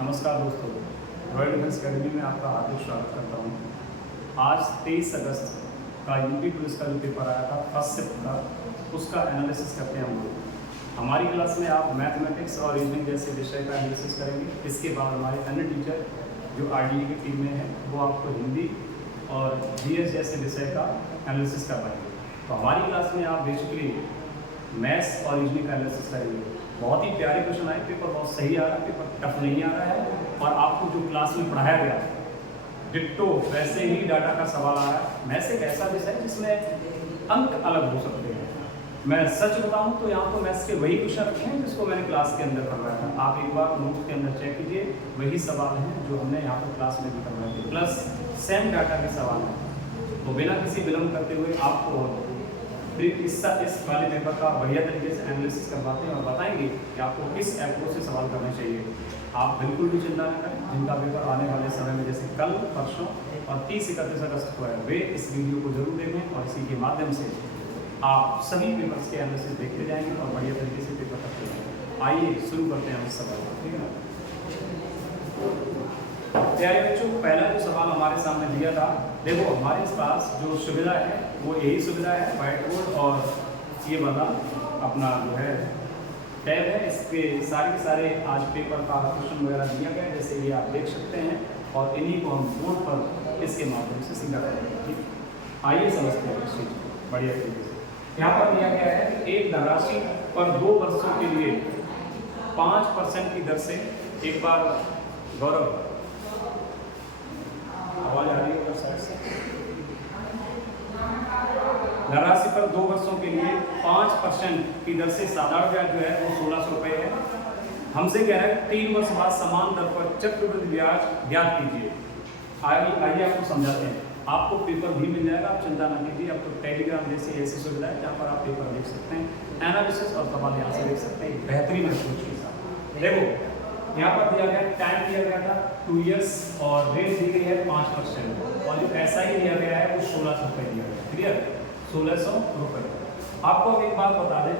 नमस्कार दोस्तों, royal defence academy में आपका हार्दिक स्वागत करता हूं। आज 23 अगस्त का यूपी पुलिस का जो पेपर आया था फर्स्ट शिफ्ट का, उसका एनालिसिस करते हैं हम लोग। हमारी क्लास में आप मैथमेटिक्स और रीजनिंग जैसे विषय का एनालिसिस करेंगे। इसके बाद हमारे अन्य टीचर जो आरडीए की टीम में है वो आपको हिंदी और जीएस जैसे विषय का एनालिसिस करवाएंगे। तो हमारी क्लास में आप बेसिकली मैथ्स और रीजनिंग का एनालिसिस करेंगे। बहुत ही प्यारे क्वेश्चन आए, पेपर बहुत सही आ रहा है, पेपर टफ नहीं आ रहा है और आपको जो क्लास में पढ़ाया गया डिट्टो वैसे ही डाटा का सवाल आ रहा है। मैथ्स एक ऐसा विषय है जिसमें अंक अलग हो सकते हैं। मैं सच बताऊं तो यहाँ तो मैथ्स के वही क्वेश्चन रखे हैं जिसको मैंने क्लास के अंदर करवाया था। आप एक बार नोट्स के अंदर चेक कीजिए, वही सवाल हैं जो हमने यहाँ पर क्लास में भी करवाए थे, प्लस सेम डाटा के सवाल हैं। तो बिना किसी विलम्ब करते हुए आपको इस वाले पेपर का बढ़िया तरीके से एनालिसिस करवाते हैं और बताएंगे कि आपको किस अप्रोच से सवाल करने चाहिए। आप बिल्कुल भी चिंता न करें, जिनका पेपर आने वाले समय में जैसे कल, परसों और 30-31 अगस्त को है, वे इस वीडियो को जरूर देखें और इसी के माध्यम से आप सभी पेपर्स के एनालिसिस देखते जाएंगे और बढ़िया तरीके से पेपर करते जाएंगे। आइए शुरू करते हैं इस सवाल को, ठीक है ना। प्यारे बच्चों, पहला जो सवाल हमारे सामने दिया था, देखो हमारे पास जो सुविधा है वो यही सुविधा है, व्हाइट बोर्ड और ये वाला अपना जो है टैब है। इसके सारे आज पेपर का क्वेश्चन वगैरह दिया गया है, जैसे ये आप देख सकते हैं, और इन्हीं को हम बोर्ड पर इसके माध्यम से सीखा करेंगे। ठीक, आइए समझते हैं इस चीज़ को बढ़िया तरीके से। यहाँ पर दिया गया है कि एक धनराशि पर 2 वर्षों के लिए 5% की दर से, एक बार गौरव आवाज आ रही है साइड से, धनराशि पर 2 वर्षों के लिए 5% की दर से साधारण ब्याज जो है वो 1600 रुपये है। हमसे कह रहा है 3 वर्ष बाद समान दर पर चक्रवृद्धि ब्याज ज्ञात कीजिए। आइए आपको समझाते हैं। आपको पेपर भी मिल जाएगा, आप चिंता ना कीजिए। अब तो टेलीग्राम जैसी ऐसी सुविधा है जहाँ पर आप पेपर देख सकते हैं, एनालिसिस और सवाल यहाँ से देख सकते हैं बेहतरीन अप्रोच के साथ। देखो यहाँ पर दिया गया टाइम दिया गया था 2 इयर्स और रेट दी गई है 5% और जो पैसा ही दिया गया है वो 1600 रुपये दिया गया। क्लियर, 1600 रुपये। आपको एक बात बता दें,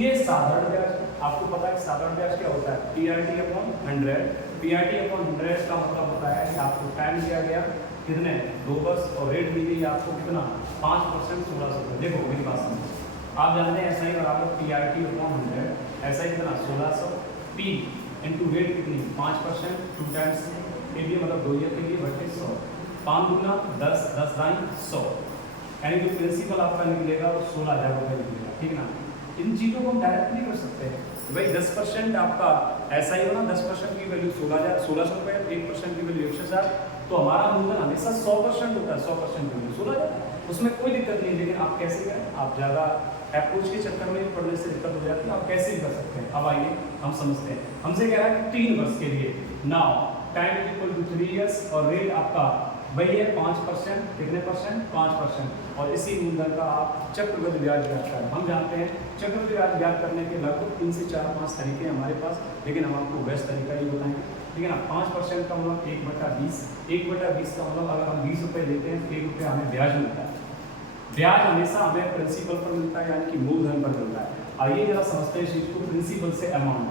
ये साधारण ब्याज, आपको पता है साधारण ब्याज क्या होता है, PRT अपॉन 100। PRT अपॉन 100 का मतलब होता है कि आपको टाइम दिया गया कितने 2 वर्ष और रेट दी गई आपको कितना 5% 1600 रुपये। देखो मेरी बात समझो, आप जानते हैं ऐसा ही बराबर PRT अपॉन 100, ऐसा ही कितना 1600, P इंटू रेट कितनी 5%, 2 टाइम्स के लिए मतलब 2 ईयर के लिए 3200, 5 दूना 10, 10 दाई 100, यानी जो प्रिंसिपल आपका निकलेगा वो 16,000 रुपये निकलेगा। ठीक ना, इन चीज़ों को हम डायरेक्ट नहीं कर सकते हैं भाई। 10% आपका ऐसा ही होना, 10% की वैल्यू 1600 रुपये, 1% की वैल्यू 1,000, तो हमारा मूलधन हमेशा 100% होता है। 100% की वैल्यू 16,000, उसमें कोई दिक्कत नहीं है। लेकिन आप कैसे करें, आप ज़्यादा अप्रोच के चक्कर में पढ़ने से दिक्कत हो जाती है, आप कैसे भी कर सकते हैं। अब आइए हम समझते हैं। हमसे कह रहा है 3 वर्ष के लिए, now time is equal to 3 years और रेट आपका वही है 5%, कितने परसेंट 5%, और इसी मूलधन का आप चक्रवृद्धि ब्याज ज्ञात करें। हम जानते हैं चक्रवृद्धि ब्याज ज्ञात करने के लगभग 3 से 4-5 तरीके हैं हमारे पास, लेकिन हम आपको बेस्ट तरीका ही बताएंगे। ठीक है ना, 5% का मतलब 1/20, 1/20 का मतलब अगर हम 20 रुपये देते हैं तो 1 रुपया हमें ब्याज मिलता है। ब्याज हमेशा हमें प्रिंसिपल पर मिलता है, यानी कि मूलधन पर मिलता है। आइए जरा समझते हैं चीज को, प्रिंसिपल से अमाउंट,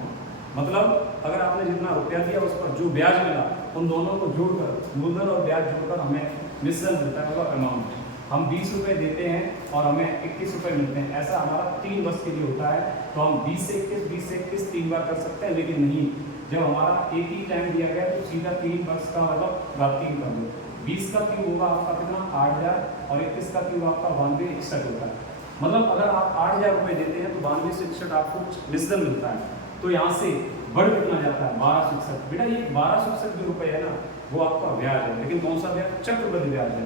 मतलब अगर आपने जितना रुपया दिया उस पर जो ब्याज मिला उन दोनों को जोड़कर, मूलधन और ब्याज जोड़कर हमें मिश्रण मिलता है, मतलब अमाउंट। हम 20 रुपये देते हैं और हमें 21 रुपये मिलते हैं। ऐसा हमारा 3 वर्ष के लिए होता है, तो हम 20 से 21 3 बार कर सकते हैं, लेकिन नहीं, जब हमारा एक ही टाइम दिया गया तो सीधा 3 वर्ष का मतलब 3 कर दो। 20 का क्यूब होगा आपका कितना 8,000 और 21 का क्यूब आपका 9261 होता है। मतलब अगर आप 8,000 रुपये देते हैं तो 9261 आपको मिश्रण मिलता है। तो यहाँ से बढ़ कितना जाता है 1261। बेटा ये 1261 जो रुपये है ना वो आपका ब्याज है, लेकिन कौन सा ब्याज, चक्रवृद्धि ब्याज है।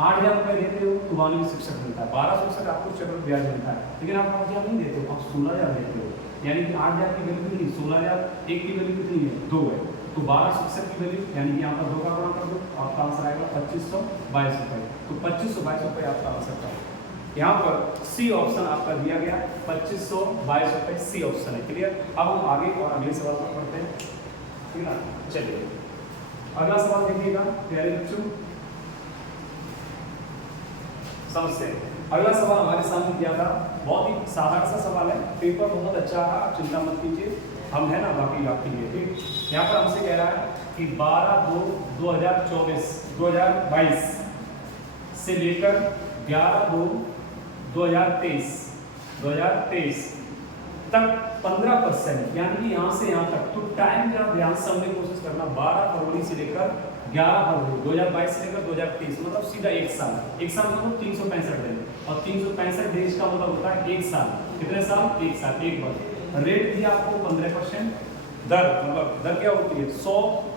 8,000 रुपये देते हो तो 9261 मिलता है, 1261 आपको चक्रवृद्धि ब्याज मिलता है। लेकिन आप 8,000 नहीं देते हो, आप 16,000 देते हो, यानी कि 8,000 की वैल्यू कितनी, 16,000, 1 की वैल्यू कितनी है 2 है, तो 1261 की वैल्यू यानी कि यहाँ पर 2 का गुणा कर दो, आपका आंसर आएगा 2522 रुपये। तो 2522 रुपये आपका आंसर का यहाँ पर सी ऑप्शन आपका दिया गया, 2522 रुपये सी ऑप्शन है। क्लियर, अब हम आगे और अगले सवाल पर पढ़ते हैं। ठीक है, चलिए अगला सवाल देखिएगा प्यारे बच्चों, समझते हैं। अगला सवाल हमारे सामने दिया था, बहुत ही साधारण सा सवाल है, पेपर बहुत अच्छा रहा, चिंता मत कीजिए। हम है ना बाकी आपके लिए, ठीक। यहाँ पर हमसे कह रहा है कि 12/2/2022 से लेकर 11/2/2023 तक 15%, यानी कि यहाँ से यहाँ तक। तो टाइम जरा ध्यान से समझने की कोशिश करना। 12 फरवरी से लेकर 11 फरवरी 2022 से लेकर 2023, मतलब सीधा एक साल। एक साल मतलब 365 दिन, और 365 डेज का मतलब होता है एक साल। कितने साल? एक साल, एक वर्ष। रेट दिया आपको 15%। दर मतलब दर क्या होती है? 100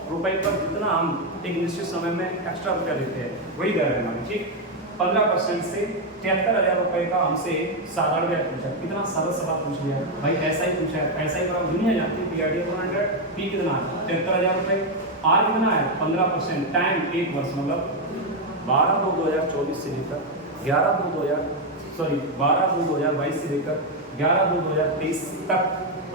रुपए पर जितना हम एक निश्चित समय में एक्स्ट्रा रुपया देते हैं वही दर है हमारी, ठीक। 15% से 73,000 रुपए का हमसे साधारण ब्याज पूछा। कितना सरल सवाल पूछ लिया भाई, ऐसा ही पूछा है। ऐसा ही पर दुनिया जानती है। PRD 100 P कितना है? 73,000 रुपए। R कितना है? 15%। टाइम एक वर्ष, मतलब 12/2/2024 से लेकर 12/2/2022 से लेकर 11/2/2023 तक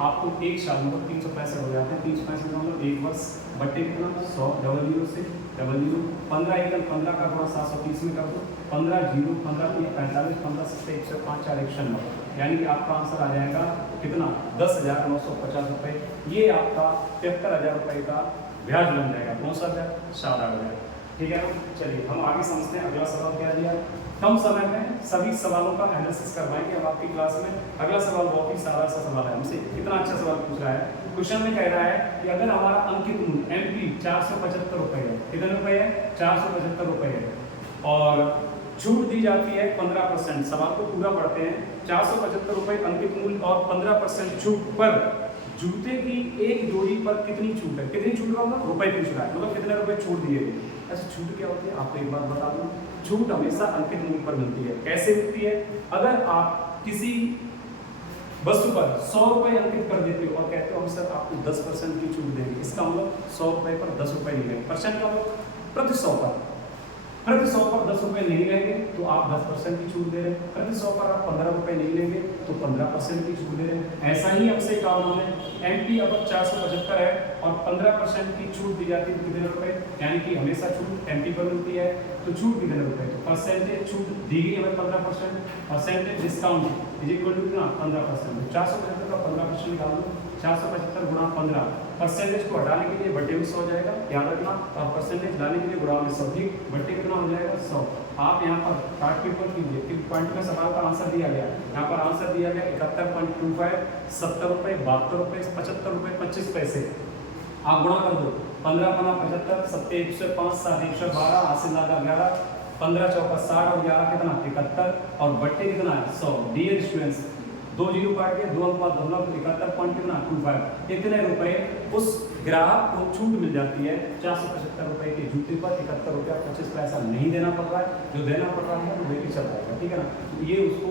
आपको एक साल मतलब 365 हो जाते हैं। 365 मतलब एक वर्ष बट्टे कितना? 100, डबल जीरो से डबल जीरो। 15 एकल 15 का थोड़ा 730 में कर दो। 15 जीरो 15 3 45 15 7 105 4 109, यानी कि आपका आंसर आ जाएगा कितना? 10,950 रुपये। ये आपका 73,000 रुपये का ब्याज बन जाएगा। कौन सा ब्याज? साधारण ब्याज, ठीक है ना। चलिए हम आगे समझते हैं। अगला सवाल क्या दिया? कम समय में सभी सवालों का एनालिसिस करवाएंगे हम आपकी क्लास में। अगला सवाल बहुत ही सादा सा सवाल है। हमसे कितना अच्छा सवाल पूछ रहा है। क्वेश्चन में कह रहा है कि अगर हमारा अंकित मूल्य MP 475 रुपये है। कितने रुपए है? 475 रुपये है, और छूट दी जाती है 15%। सवाल को पूरा पढ़ते हैं। 475 रुपये अंकित मूल्य और 15% छूट पर जूते की एक जोड़ी पर कितनी छूट है? कितनी छूट होगा? रुपए पूछ रहा है, मतलब कितने रुपए छूट दिए गए। अच्छा, छूट क्या होती है आपको एक बात बता दूं। छूट हमेशा अंकित मूल्य पर मिलती है। कैसे मिलती है? अगर आप किसी वस्तु पर 100 रुपए अंकित कर देते हो और कहते हो हम सर आपको 10% की छूट देंगे, इसका मतलब 100 रुपए पर 10 रुपए नहीं लेंगे। परसेंट का मतलब प्रति 100 पर 10 रुपए नहीं लेंगे तो आप 10% की छूट दे रहे हैं। प्रति 100 पर आप 15 रुपए नहीं लेंगे तो 15% की छूट दे रहे हैं। ऐसा ही हमसे कहा उन्होंने MP अगर 475 है और 15% की छूट दी जाती है तो कितने रुपए, यानी कि हमेशा छूट MP पर मिलती है तो छूट कितने रुपए? तो परसेंटेज छूट दी गई हमें 15%, percentage discount is equal to कितना? 15%। 475 का 15% निकाल दो। 475 गुणा 15, परसेंटेज को हटाने के लिए बट्टे में 100 जाएगा, याद रखना। और परसेंटेज लाने के लिए गुणा में 100, ठीक। बट्टे कितना हो जाएगा? 100। आप यहाँ पर काट पेपर कीजिए। किस पॉइंट में सवाल का आंसर दिया गया? यहाँ पर आंसर दिया गया 71.25, 70 रुपये, 72 रुपये, 75 रुपये 25 पैसे। आप गुणा कर दो। 15 गुणा 75, 7 105, 7 112, हासिल लगा 11, 15 चौका 60 और 11 कितना? 71, और बट्टे कितना है? 100। डियर स्टूडेंट्स, 2 जीरो काट के 2 अंक बाद धरना 71 पॉइंट कितना? 25। इतने रुपए उस ग्राहक को छूट मिल जाती है। 475 रुपए के जूते पर 71 रुपया 25 पैसा नहीं देना पड़ रहा है। जो देना पड़ रहा है वो लेके चल जाएगा, ठीक है ना। ये उसको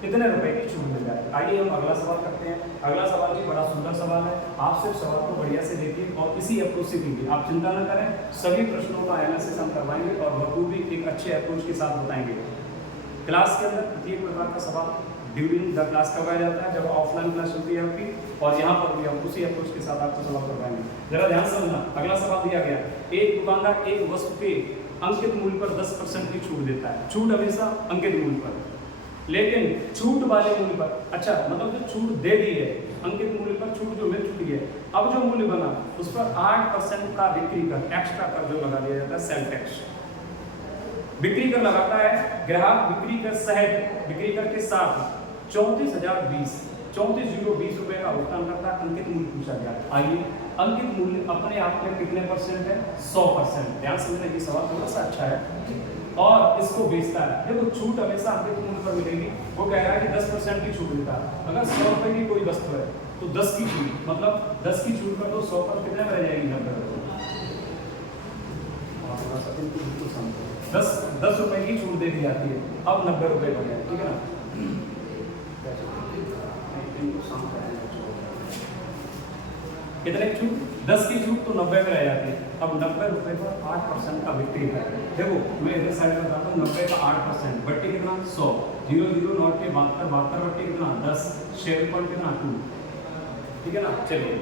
कितने रुपए की छूट मिल जाती है। आइए हम अगला सवाल करते हैं। अगला सवाल भी बड़ा सुंदर सवाल है। आप सिर्फ सवाल को बढ़िया से देखिए और इसी अप्रोच से कीजिए। आप चिंता न करें, सभी प्रश्नों का एनालिसिस हम करवाएंगे और बखूबी एक अच्छे अप्रोच के साथ बताएंगे। क्लास के अंदर प्रत्येक प्रकार का सवाल ड्यूरिंग द क्लास करवाया जाता है, जब ऑफलाइन क्लास चलती है आपकी, और यहाँ पर भी हम उसी अप्रोच के साथ आपको सवाल करवाएंगे। जरा ध्यान समझना। अगला सवाल दिया गया, एक दुकानदार एक वस्तु के अंकित मूल्य पर 10% की छूट देता है। छूट हमेशा अंकित मूल्य पर, लेकिन छूट वाले मूल्य पर, अच्छा मतलब जो छूट दे दी है अंकित मूल्य पर, छूट जो मिल चुकी है, अब जो मूल्य बना उस पर 8% का बिक्री कर, एक्स्ट्रा कर जो लगा दिया जाता है, सेल टैक्स। बिक्री कर लगाता है ग्राहक, बिक्री कर सहित, बिक्री कर के साथ 34,020 रुपए का भुगतान करता है। अंकित मूल्य पूछा गया। आइए, अंकित मूल्य अपने आप में कितने परसेंट है? 100%। ध्यान समझना, ये सवाल थोड़ा सा अच्छा है। और इसको बेचता है। देखो, छूट हमेशा अंकित मूल्य पर मिलेगी। वो कह रहा है कि 10% की छूट देता है। अगर 100 रुपए की कोई वस्तु है तो 10 की छूट, मतलब 10 की छूट कर दो, 100 पर कितने में रह जाएगी? 90 रुपये। 10 रुपए की छूट दे दी जाती है, अब 90 रुपये बन जाए, ठीक है ना। कितने छूट? 10 की छूट तो 90 में रह जाती है। अब 90 रुपये पर 8% का बिक्री है। देखो मैं इधर साइड में बताता हूँ, 90 का 8%, बट्टे कितना? 100। 0 0 नोट के 72 बट्टे कितना? 10, शेयर पॉइंट कितना? 2, ठीक है ना। चलिए,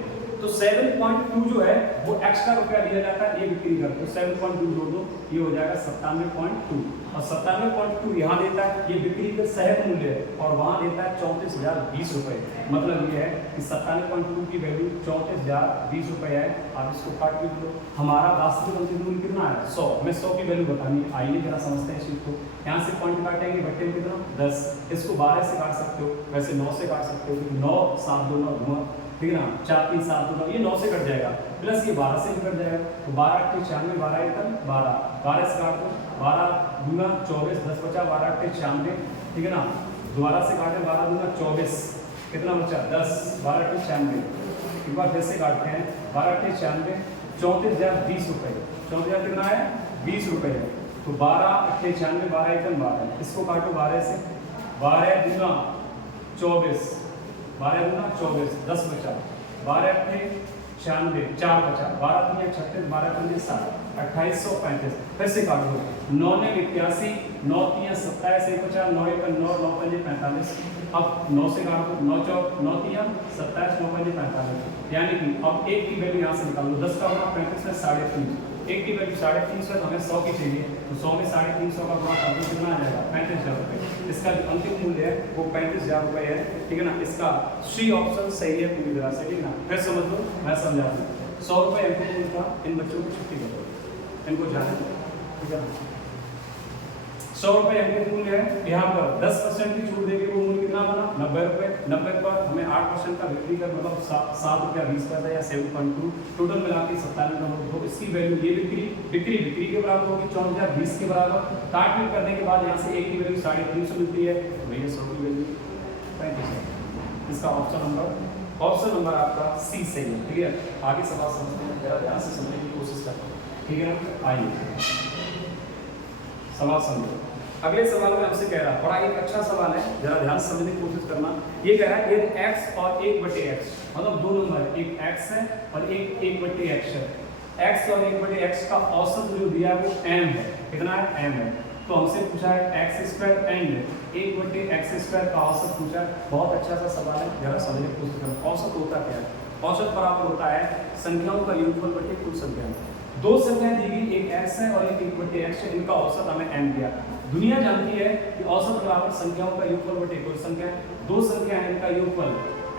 तो तो 7.2 जो है वो एक्स्ट्रा रुपया लिया जाता है ये बिक्री कर, तो 7.2 जोड़ दो, ये हो जाएगा 97.2, और 97.2 यहाँ देता है ये बिक्री का सहज मूल्य है, और वहाँ देता है 34,020 रुपये। मतलब ये है कि 97.2 की वैल्यू 34,020 रुपये है। आप इसको काट भी दो, हमारा वास्तविक अंतिम मूल्य कितना है 100, हमें 100 की वैल्यू बतानी है। आइए जरा समझते हैं इस चीज को। यहाँ से पॉइंट काटेंगे, बट्टे में कितना 10, इसको 12 से काट सकते हो, वैसे 9 से काट सकते हो, क्योंकि 9 7 2 9, ठीक है ना, 4 3 7 2 9, ये 9 से कट जाएगा, प्लस ये 12 से भी कट जाएगा, तो 12 8 96, 12 1 12, 12 से काट दो, 12 दूना 24, 10 बचा, 12 8 96, ठीक है ना, दोबारा से काटें, 12 दूना 24, कितना बचा 10, 12 8 96, एक बार फिर से काटते हैं, 12 8 96, 34,020 रुपये, 34,000 कितना है 20 रुपये है, तो 12 8 96, 12 1 12, इसको काटो 12 से, 12 दूना 24, 12 दूना 24, 10 बचा, 12 8 96, 4 बचा, 12 3 36, 12 3 60, 2835, फिर से काट दो, 9 ने 81, 9 3 27, 1 बचा, 9 1 9, 9 5 45, अब 9 से काट दो, 9 4 9 3 27, 9 5 45, यानी कि अब एक की वैल्यू यहाँ से निकाल दो, 10 का होगा 35 में 3.5, एक की वैल्यू 350 है, तो हमें 100 की चाहिए, तो 100 में 350 का गुणा कर दो, कितना आ जाएगा 35,000 रुपये। इसका जो अंतिम मूल्य है वो 35,000 रुपये है, ठीक है ना। इसका सी ऑप्शन सही है पूरी तरह से, ठीक है ना। फिर समझ लो, मैं समझा दूँ। 100 रुपये अंतिम मूल्य था, इन बच्चों को छुट्टी कर दो, इनको जाने दो, ठीक है ना। 100 रुपये अंतिम मूल्य है, यहाँ पर 10% की छूट देगी, वो मूल्य कितना बना 90 रुपये। 90 पर हमें 8% का बिक्री कर, मतलब 7 रुपया 20 पैसा या 7.2, टोटल मिला के 97, तो इसकी वैल्यू ये बिक्री के बराबर होगी 34,020 के बराबर। काट पीट करने के बाद यहाँ से एक की वैल्यू 350 मिलती है, तो भैया 100 की वैल्यू 35। इसका ऑप्शन नंबर आपका सी सही है, ठीक है। आगे सवाल समझते हैं, जरा ध्यान से समझने की कोशिश करते हैं, ठीक है ना। आइए सवाल समझो। अगले सवाल में हमसे कह रहा है, बड़ा एक अच्छा सवाल है, जरा ध्यान से समझने की कोशिश करना। ये कह रहा है ये x और 1/x, मतलब दो नंबर, एक x है और एक 1/x है। x और 1/x का औसत जो दिया है वो m है, कितना है m है। तो हमसे पूछा है x² एंड 1/x² का औसत पूछा है। बहुत अच्छा सा सवाल है, जरा समझने की कोशिश करना। औसत होता क्या है? औसत बराबर होता है संख्याओं का योगफल बटे कुल संख्या। दो संख्याएं दी गई, एक x है और एक 1/x है, इनका औसत हमें m दिया। दुनिया जानती है कि औसत बराबर संख्याओं का योगफल बटे कुल संख्या। दो संख्या है, इनका योगफल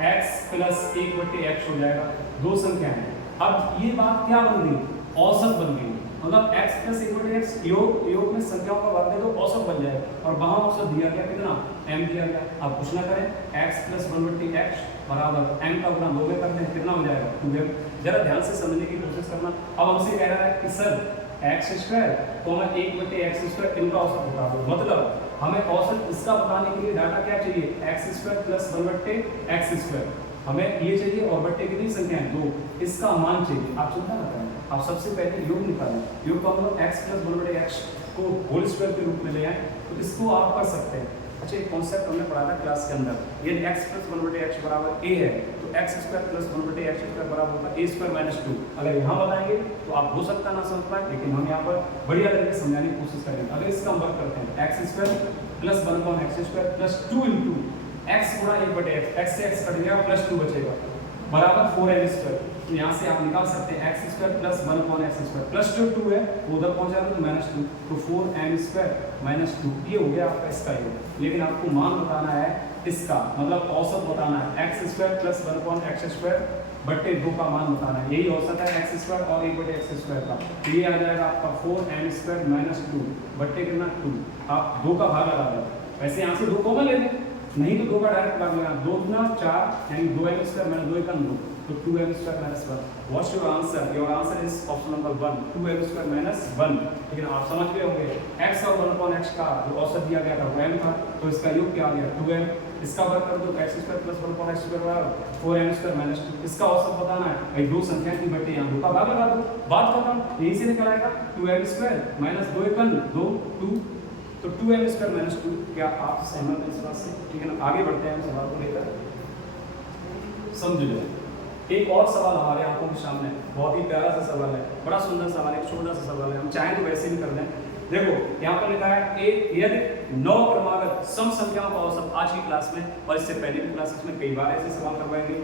x प्लस 1/x हो जाएगा। दो संख्या है, अब ये बात क्या बन गई? औसत बन गई, मतलब x प्लस 1/x योग में संख्याओं का वर्ग दे दो, औसत बन जाएगा। और वहां औसत दिया गया कितना m दिया गया। अब कुछ ना करें, x प्लस 1/x बराबर m का गुणा 2 में कर दें, कितना हो जाएगा 2m। जरा ध्यान से समझने की कोशिश करना। अब हमसे कह रहा है कि सर x² 1/x², इनका औसत बता दो। मतलब हमें औसत इसका बताने के लिए डाटा क्या चाहिए? x² प्लस 1/x², हमें ये चाहिए, और बट्टे कितनी संख्या है 2, इसका मान चाहिए। आप चिंता ना करें, आप सबसे पहले योग निकालें। योग का मतलब x प्लस 1/x को होल स्क्वायर के रूप में ले आए, तो इसको आप कर सकते हैं। अच्छा, एक कॉन्सेप्ट हमने पढ़ा था क्लास के अंदर, ये x प्लस 1/x बराबर a है, तो x² प्लस 1/x² बराबर होगा a² - 2। अगर यहाँ बताएंगे तो आप हो सकता ना समझ पाए, लेकिन हम यहाँ पर बढ़िया तरीके समझाने की कोशिश करेंगे। अगर इसका हम वर्क करते हैं, x² plus 1/x² plus 2 into x गुणा 1/x, x से x कट गया प्लस 2 बचेगा, बराबर 4m²। तो यहाँ से आप निकाल सकते हैं x² प्लस 1/x² प्लस जो 2 है वो उधर पहुँचा दो -2, तो 4m² - 2, ये हो गया आपका इसका योग। लेकिन आपको मान बताना है इसका, मतलब औसत बताना है। x² प्लस 1/x² बट्टे 2 का मान बताना है, यही औसत है x² और 1/x² का। तो ये आ जाएगा आपका 4m² - 2 बट्टे कितना 2। आप 2 का भाग लगा दो, वैसे यहाँ से 2 कॉमन ले लें, नहीं तो 2 का डायरेक्ट भाग लगाना। 2 गुना 4 यानी 2m² - 2 1 2, तो 2m² - 1। What's your answer? Your answer is option number 1, 2m² - 1। ठीक है ना, आप समझ गए होंगे। x और 1/x का जो औसत दिया गया था वो m था, तो इसका योग क्या आ गया 2m। इसका वर्ग कर दो, x² प्लस 1/x² बराबर 4m² - 2। इसका औसत बताना है भाई, दो संख्या की बटे यहाँ 2 का भाग लगा दो, बात खत्म। यहीं से निकल आएगा 2m² - 2 1 2 2, तो 2m² - 2। क्या आप सहमत हैं इस बात से? ठीक है ना, आगे बढ़ते हैं सवाल को लेकर, समझ लो। एक और सवाल हमारे आंखों के सामने, बहुत ही प्यारा सा सवाल है, बड़ा सुंदर सवाल है, छोटा सा सवाल है, हम चाहें तो वैसे भी कर दें। देखो यहाँ पर लिखा है यदि 9 क्रमागत सम संख्याओं का औसत, आज की क्लास में और इससे पहले भी क्लासेस में कई बार ऐसे सवाल करवाएंगे।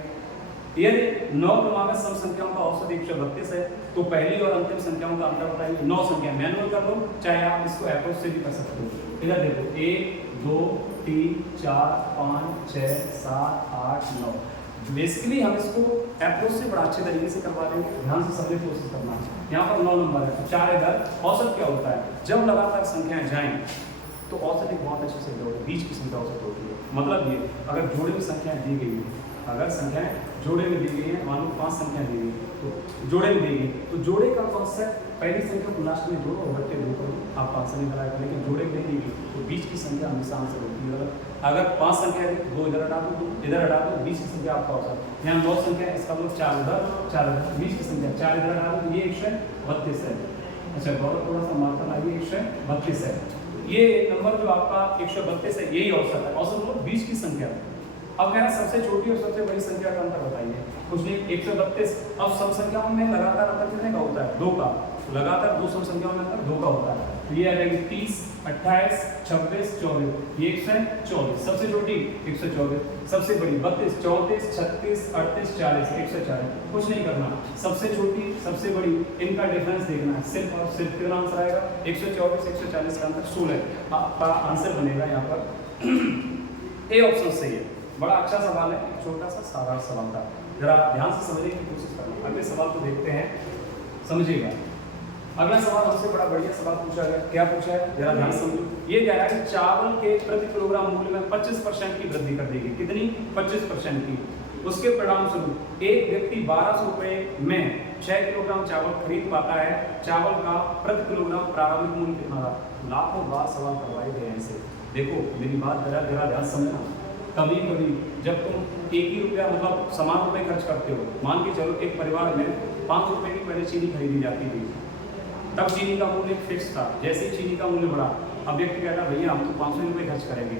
यदि 9 क्रमागत सम संख्याओं का औसत 132 है तो पहली और अंतिम संख्याओं का अंतर बताइए। 9 संख्या मैनुअल कर लो, चाहे आप इसको अप्रोच से भी कर सकते हो। इधर देखो 1 2 3 4 5 6 7 8 9। बेसिकली हम इसको अप्रोच से बड़ा अच्छे तरीके से करवा लेंगे, ध्यान से समझने की कोशिश करना। यहाँ पर 9 नंबर है तो 4 इधर। औसत क्या होता है, जब लगातार संख्याएं जाएं तो औसत एक बहुत अच्छी संख्या होती है, बीच की संख्या औसत होती है। मतलब ये अगर जोड़े में संख्याएं दी गई है, अगर संख्याएं जोड़े में दी गई है, मान लो 5 संख्या दी गई तो जोड़े में दी गई, तो जोड़े का कॉन्सेप्ट पहली संख्या को लास्ट में जोड़ो और बच्चे दो करो, आप आंसर नहीं बनाएगा। लेकिन जोड़े में दी गई तो बीच की संख्या हमेशा आंसर होती है। अगर 5 संख्या है तो 2 इधर हटा दो, 2 इधर हटा दो, बीच की संख्या आपका औसत। यहाँ 9 संख्या है, इसका मतलब 4 उधर 4 इधर, बीच की संख्या 4 इधर हटा दो, ये 132 है। अच्छा गौरव थोड़ा सा मार्कर लाइए, 132 है। ये नंबर जो आपका 132 है यही औसत है। औसत मतलब बीच की संख्या। अब कह रहा सबसे छोटी और सबसे बड़ी संख्या का अंतर बताइए। कुछ नहीं, 132। अब सम संख्याओं में लगातार अंतर कितने का होता है, 2 का। लगातार 2 सम संख्याओं में अंतर 2 का होता है। तो ये आ जाएगी 30 28 26 24, ये 124। सबसे छोटी 124, सबसे बड़ी 32 34 36 38 40, 140। कुछ नहीं करना, सबसे छोटी सबसे बड़ी इनका डिफरेंस देखना है, सिर्फ और सिर्फ। कितना आंसर आएगा, 124 140 का अंतर 16 आपका आंसर बनेगा यहाँ पर। ए ऑप्शन सही है। बड़ा अच्छा सवाल है, एक छोटा सा साधारण सवाल था, जरा ध्यान से समझने की कोशिश करना। अगले सवाल को देखते हैं, समझिएगा। अगला सवाल हमसे बड़ा बढ़िया सवाल पूछा गया। क्या पूछा है, जरा ध्यान समझो। ये कह रहा है कि चावल के प्रति किलोग्राम मूल्य में 25% की वृद्धि कर देगी। कितनी, 25% की। उसके परिणाम स्वरूप एक व्यक्ति 1200 रुपए में 6 किलोग्राम चावल खरीद पाता है। चावल का प्रति किलोग्राम प्रारंभिक मूल्य कितना था। लाखों बार सवाल करवाए गए हैं। देखो मेरी बात जरा ध्यान समझना। कभी कभी जब तुम एक ही रुपया मतलब समान रुपए खर्च करते हो, मान के चलो एक परिवार में 5 रुपए की पहले चीनी खरीदी जाती थी, तब चीनी का मूल्य फिक्स था। जैसे ही चीनी का मूल्य बढ़ा, अब व्यक्ति कहता भैया हम तो 500 रुपये खर्च करेंगे,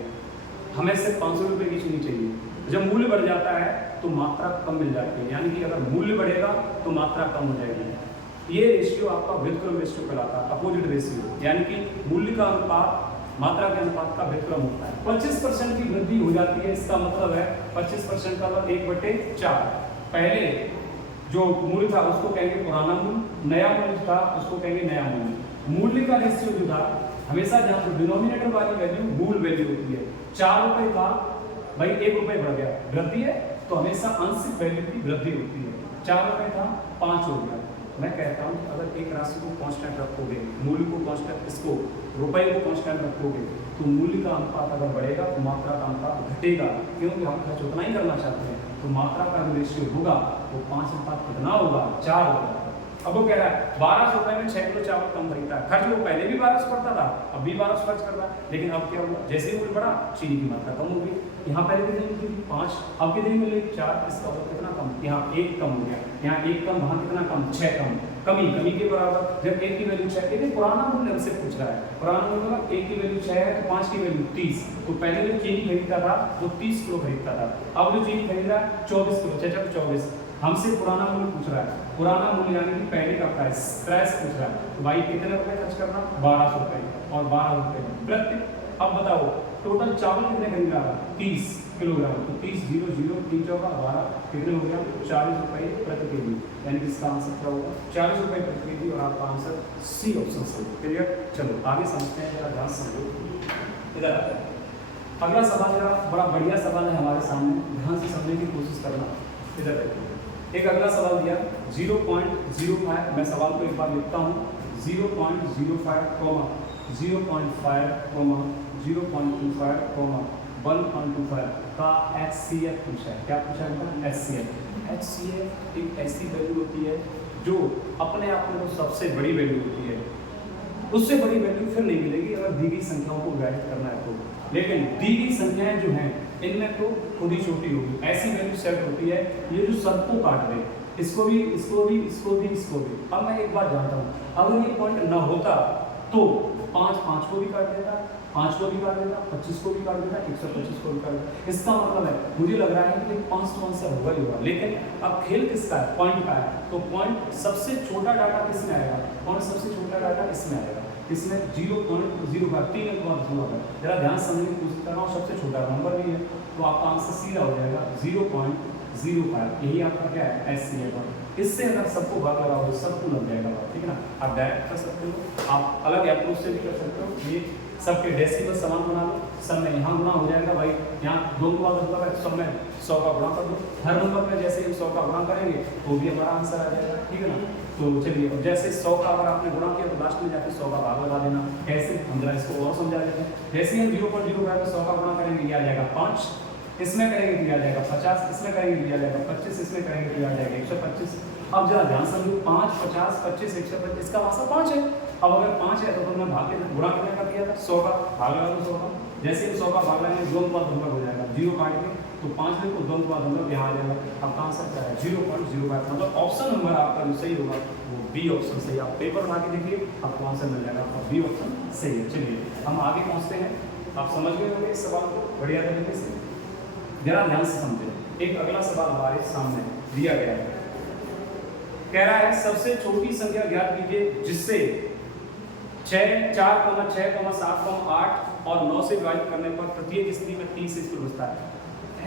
हमें सिर्फ 500 रुपये की चीनी चाहिए। जब मूल्य बढ़ जाता है तो मात्रा कम मिल जाती है, यानी कि अगर मूल्य बढ़ेगा तो मात्रा कम हो जाएगी। ये रेशियो आपका व्युत्क्रम रेशियो कहलाता है, अपोजिट रेशियो, यानी कि मूल्य का अनुपात मात्रा के अनुपात का व्युत्क्रम होता है। 25% की वृद्धि हो जाती है, इसका मतलब है 25% का मतलब 1/4। पहले जो मूल्य था उसको कहेंगे पुराना मूल्य, नया मूल्य था उसको कहेंगे नया मूल्य। मूल्य का रेशियो जो था हमेशा जहाँ पर डिनोमिनेटर वाली वैल्यू मूल वैल्यू होती है। 4 रुपए था भाई, 1 रुपए बढ़ गया, वृद्धि है तो हमेशा आंशिक वैल्यू की वृद्धि होती है। 4 रुपए था 5 हो गया। मैं कहता हूँ अगर एक राशि को कांस्टेंट रखोगे, मूल्य को कांस्टेंट, इसको रुपए को कांस्टेंट रखोगे तो मूल्य का अनुपात अगर बढ़ेगा तो मात्रा का अनुपात घटेगा, क्योंकि हम खर्च उतना ही करना चाहते हैं। तो मात्रा का जो रेशियो होगा वो 5 अनुपात कितना होगा, 4 होगा। अब वो कह रहा है 1200 रुपए में 6 किलो चावल कम खरीदता है। खर्च वो पहले भी 1200 करता था, अब भी 1200 खर्च करता है, लेकिन अब क्या हुआ, जैसे ही मूल्य बढ़ा चीनी की मात्रा कम हो गई। यहाँ पहले कितनी थी 5, अब कितनी मिली 4, इसका मतलब कितना कम, यहाँ 1 कम हो गया, यहाँ 1 कम, वहाँ कितना कम 6 कम, कमी के बराबर। जब 1 की वैल्यू 6, लेकिन पुराना मूल्य हमसे पूछ रहा है, पुराना मूल्य मतलब 1 की वैल्यू 6 है तो 5 की वैल्यू 30। तो पहले जो चीनी खरीदता था वो 30 किलो खरीदता था, अब जो चीनी खरीद रहा है 24 किलो, 6 24। हमसे पुराना मूल्य पूछ रहा है, पुराना मूल्य यानी कि पहले का प्राइस पूछ रहा है। तो भाई कितने रुपए खर्च करना, 1200 रुपए और 12 रुपए प्रति। अब बताओ टोटल चावल कितने खरीद रहा है, 30 किलोग्राम। तो 30 0 0 3 चौका 12 कितने हो गया, 40 रुपए प्रति केजी, यानी कि इसका आंसर क्या होगा 40 रुपए प्रति केजी। और आपका आंसर सी ऑप्शन सही। क्लियर, चलो आगे समझते हैं, जरा ध्यान समझो। इधर आता है अगला सवाल, जरा बड़ा बढ़िया सवाल है हमारे सामने, ध्यान से समझने की कोशिश करना। इधर देखिए, एक अगला सवाल दिया 0.05। मैं सवाल को एक बार लिखता हूँ, 0.05, 0.5, 0.25, 1.25 का HCF पूछा है। क्या पूछा है, HCF। HCF एक ऐसी वैल्यू होती है जो अपने आप में तो सबसे बड़ी वैल्यू होती है, उससे बड़ी वैल्यू फिर नहीं मिलेगी अगर दी गई संख्याओं को विभाजित करना है तो। लेकिन दी गई संख्याएं जो हैं इनमें तो खुद ही छोटी होगी, ऐसी वैल्यू सेट होती है ये जो सबको काट दे, इसको भी इसको भी इसको भी इसको भी। अब मैं एक बात जानता हूँ, अगर ये पॉइंट न होता तो 5 को भी काट देता, 5 को भी काट देता, 25 को भी काट देता, 125 को भी काट देता। इसका मतलब है, मुझे लग रहा है कि 5 तो आंसर होगा ही होगा, लेकिन अब खेल किसका है, पॉइंट का है। तो पॉइंट सबसे छोटा डाटा किसमें आएगा, पॉइंट सबसे छोटा डाटा इसमें आएगा, इसमें 0.05 3 अंक का दशमलव है। जरा ध्यान समझने की कोशिश करना, और सबसे छोटा नंबर भी है, तो आपका आंसर सीधा हो जाएगा 0.05। 0.05, यही आपका क्या है SC है। इससे अगर सबको भाग लगाओ तो सबको लग जाएगा भाग, ठीक है ना। आप डायरेक्ट कर सकते हो, आप अलग अप्रोच से भी कर सकते हो। ये सबके डेसिमल समान बना लो, सब में यहाँ गुणा हो जाएगा भाई, यहाँ 2 को मतलब है, सब में 100 का गुणा कर दो। हर नंबर में जैसे हम 100 का गुणा करेंगे तो भी हमारा आंसर आ जाएगा, ठीक है ना। तो चलिए जैसे 100 का अगर आपने गुणा किया तो लास्ट में जाके 100 का भाग लगा देना। कैसे, हम जरा इसको और समझा देते हैं। जैसे हम 0.05 में 100 का गुणा करेंगे ये आ जाएगा 5, इसमें करेंगे तो आ जाएगा 50, इसमें करेंगे तो आ जाएगा 25, इसमें करेंगे तो आ जाएगा 125। अब जरा ध्यान समझो, 5, 50, 25, 125, इसका आंसर 5 है। अब अगर 5 है तो हमने भाग के गुणा करने का दिया था, 100 का भाग लगा दो 100 का। जैसे ही 100 का भाग लगाएंगे 2 के बाद नंबर हो जाएगा, 0 काट के तो 5 लिखो, 2 के बाद नंबर यहाँ आ जाएगा। आपका आंसर क्या है 0.05, मतलब ऑप्शन नंबर आपका जो सही होगा वो बी ऑप्शन सही। आप पेपर बना के देखिए, आपको आंसर मिल जाएगा, आपका बी ऑप्शन सही है। चलिए हम आगे पहुँचते हैं। आप समझ गए होंगे इस सवाल को बढ़िया तरीके से, जरा ध्यान से समझें। एक अगला सवाल हमारे सामने दिया गया है, कह रहा है सबसे छोटी संख्या ज्ञात कीजिए जिससे 4, 6, 7, 8 और 9 से विभाजित करने पर प्रत्येक स्थिति में 3 शेषफल बचता है।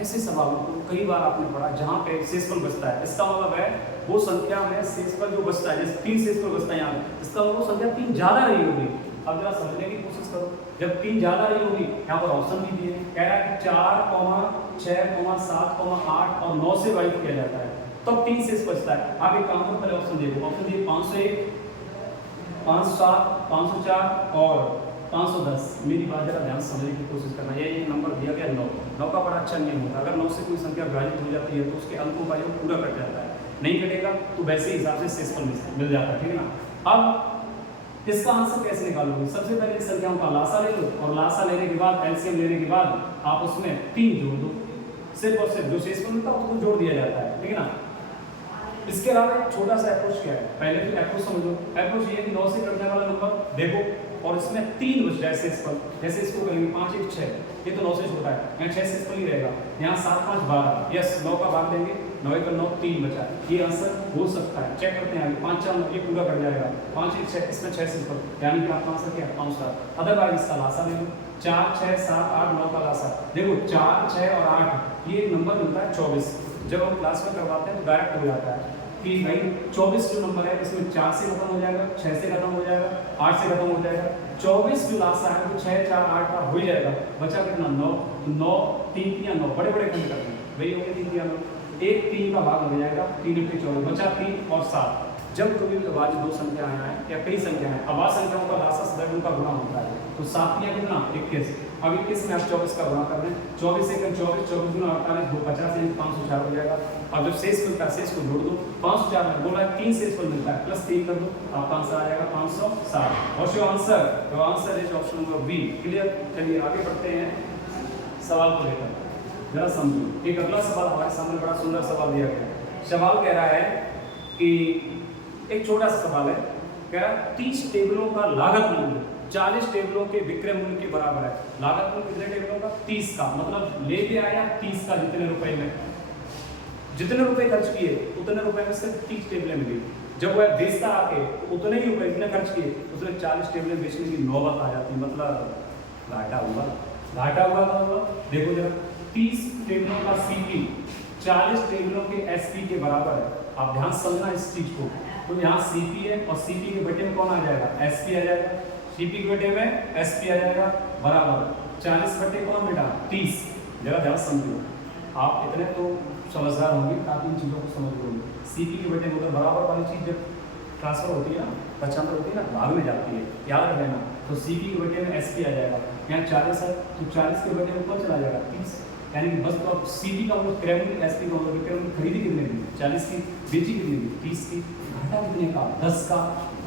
ऐसे सवालों को कई बार आपने पढ़ा जहां पे शेषफल बचता है, इसका मतलब है वो संख्या में शेषफल जो बचता है, जैसे 3 शेषफल बचता है यहाँ, इसका मतलब वो संख्या 3 ज्यादा रही होगी। अब जरा समझने की कोशिश करो, जब 3 ज्यादा रही होगी, यहाँ पर ऑप्शन भी दिए, कह रहा है कि 4, 6, 7, 8 और 9 से विभाजित किया जाता है तब 3 शेष बचता है। आप एक काम करो, पहले ऑप्शन देखो, ऑप्शन दिए 501, 507, 504 और 510। मेरी बात जरा ध्यान समझने की कोशिश करना। ये एक नंबर दिया गया 9 का बड़ा अच्छा नियम होता है, अगर 9 से कोई संख्या विभाजित हो जाती है तो उसके अंकों का योग पूरा कट जाता है, नहीं कटेगा तो वैसे ही हिसाब से शेषफल मिल जाता है, ठीक है ना। अब इसका आंसर कैसे निकालोगे? सबसे पहले संख्याओं का लासा ले लो और लासा लेने के बाद एलसीएम लेने के बाद आप उसमें 3 जोड़ दो, सिर्फ और सिर्फ जो शेषफल मिलता है उसको जोड़ दिया जाता है, ठीक है ना। इसके अलावा एक छोटा सा अप्रोच क्या है, पहले तो अप्रोच समझो। अप्रोच ये है कि 9 से कटने वाला नंबर देखो और इसमें 3 बच जाए शेषफल, जैसे इसको करेंगे 5, 1, 6, ये तो 9 से छोटा है, यहाँ 6 शेषफल ही रहेगा, यहाँ 7, 5, 12, यस 9 का भाग देंगे, 9 1 9, 3 बचा, ये आंसर हो सकता है। चेक करते हैं आगे, 5, 4, 9 ये पूरा कट जाएगा, 5, 1, 6, इसमें 6 शेषफल, यानी कि आपका आंसर क्या है 5 7। अदरवाइज इसका लासा ले लो, 4, 6, 7, 8, 9 का लासा देखो, 4, 6 और 8 ये एक नंबर मिलता है 24। जब हम क्लास में करवाते हैं तो डायरेक्ट हो जाता है कि भाई 24 जो नंबर है इसमें 4 से खत्म हो जाएगा, 6 से खत्म हो जाएगा, 8 से खत्म हो जाएगा, 24 जो लास्ट है तो 6, 4, 8 का हो जाएगा, बचा कितना 9, 9, 3 या 9 बड़े बड़े खंड करते हैं भाई, हो गए 3 या 9, 1 3 का भाग लग जाएगा, 3 × 24 बचा 3 और 7। जब कभी भी अभाज्य 2 संख्याएं आए या कई संख्याएं, अभाज्य संख्याओं का लासा सदैव उनका गुणा होता है, तो 7 या कितना 21। अब 21 में आप 24 का गुणा कर रहे हैं, 24 से 24, 24 गुना 48, 250 यानी 504 हो जाएगा। अब जब शेष मिलता है शेष को जोड़ दो, 504 में बोला 3 शेषफल मिलता है, प्लस 3 कर दो, आपका आंसर आ जाएगा 507। What's your answer? Your answer is option number B. Clear? चलिए आगे बढ़ते हैं सवाल को लेकर, जरा समझो। एक अगला सवाल हमारे सामने बड़ा सुंदर सवाल दिया गया है। सवाल कह रहा है कि एक छोटा सा सवाल है, कह रहा है 30 टेबलों का लागत मूल्य 40 टेबलों के विक्रय मूल्य के बराबर है। लागत मूल्य कितने टेबलों का? 30 का, मतलब लेके आया 30 का, जितने रुपए में जितने रुपए खर्च किए उतने रुपए में सिर्फ 30 टेबलें मिली। जब वह बेचता आके उतने ही रुपए जितने खर्च किए उसने 40 टेबलें बेचने की नौबत आ जाती, मतलब घाटा हुआ। घाटा हुआ का मतलब देखो जरा, 30 टेबलों का सीपी 40 टेबलों के एसपी के बराबर है। आप ध्यान समझना इस चीज को। तो यहाँ सीपी है और सीपी के बेटे में कौन आ जाएगा? एसपी आ जाएगा। सीपी के बेटे में एसपी आ जाएगा, बराबर 40 बटे कौन बेटा 30। जरा ध्यान समझो, आप इतने तो समझदार होंगे, काफी इन चीजों को समझ लोगे। सीपी के बेटे में उधर बराबर वाली चीज जब ट्रांसफर होती है ना, पचांतर होती है ना, भाग में जाती है, याद रखना। तो सीपी के बेटे में एसपी आ जाएगा। यहाँ 40 है तो 40 के बेटे में कौन चला जाएगा 30, यानी कि बस। तो अब सीपी का मतलब क्रय मूल्य, एसपी का मतलब विक्रय मूल्य, खरीदी कितने की 40 की, बेची कितने की 30 की, घाटा कितने का 10 का।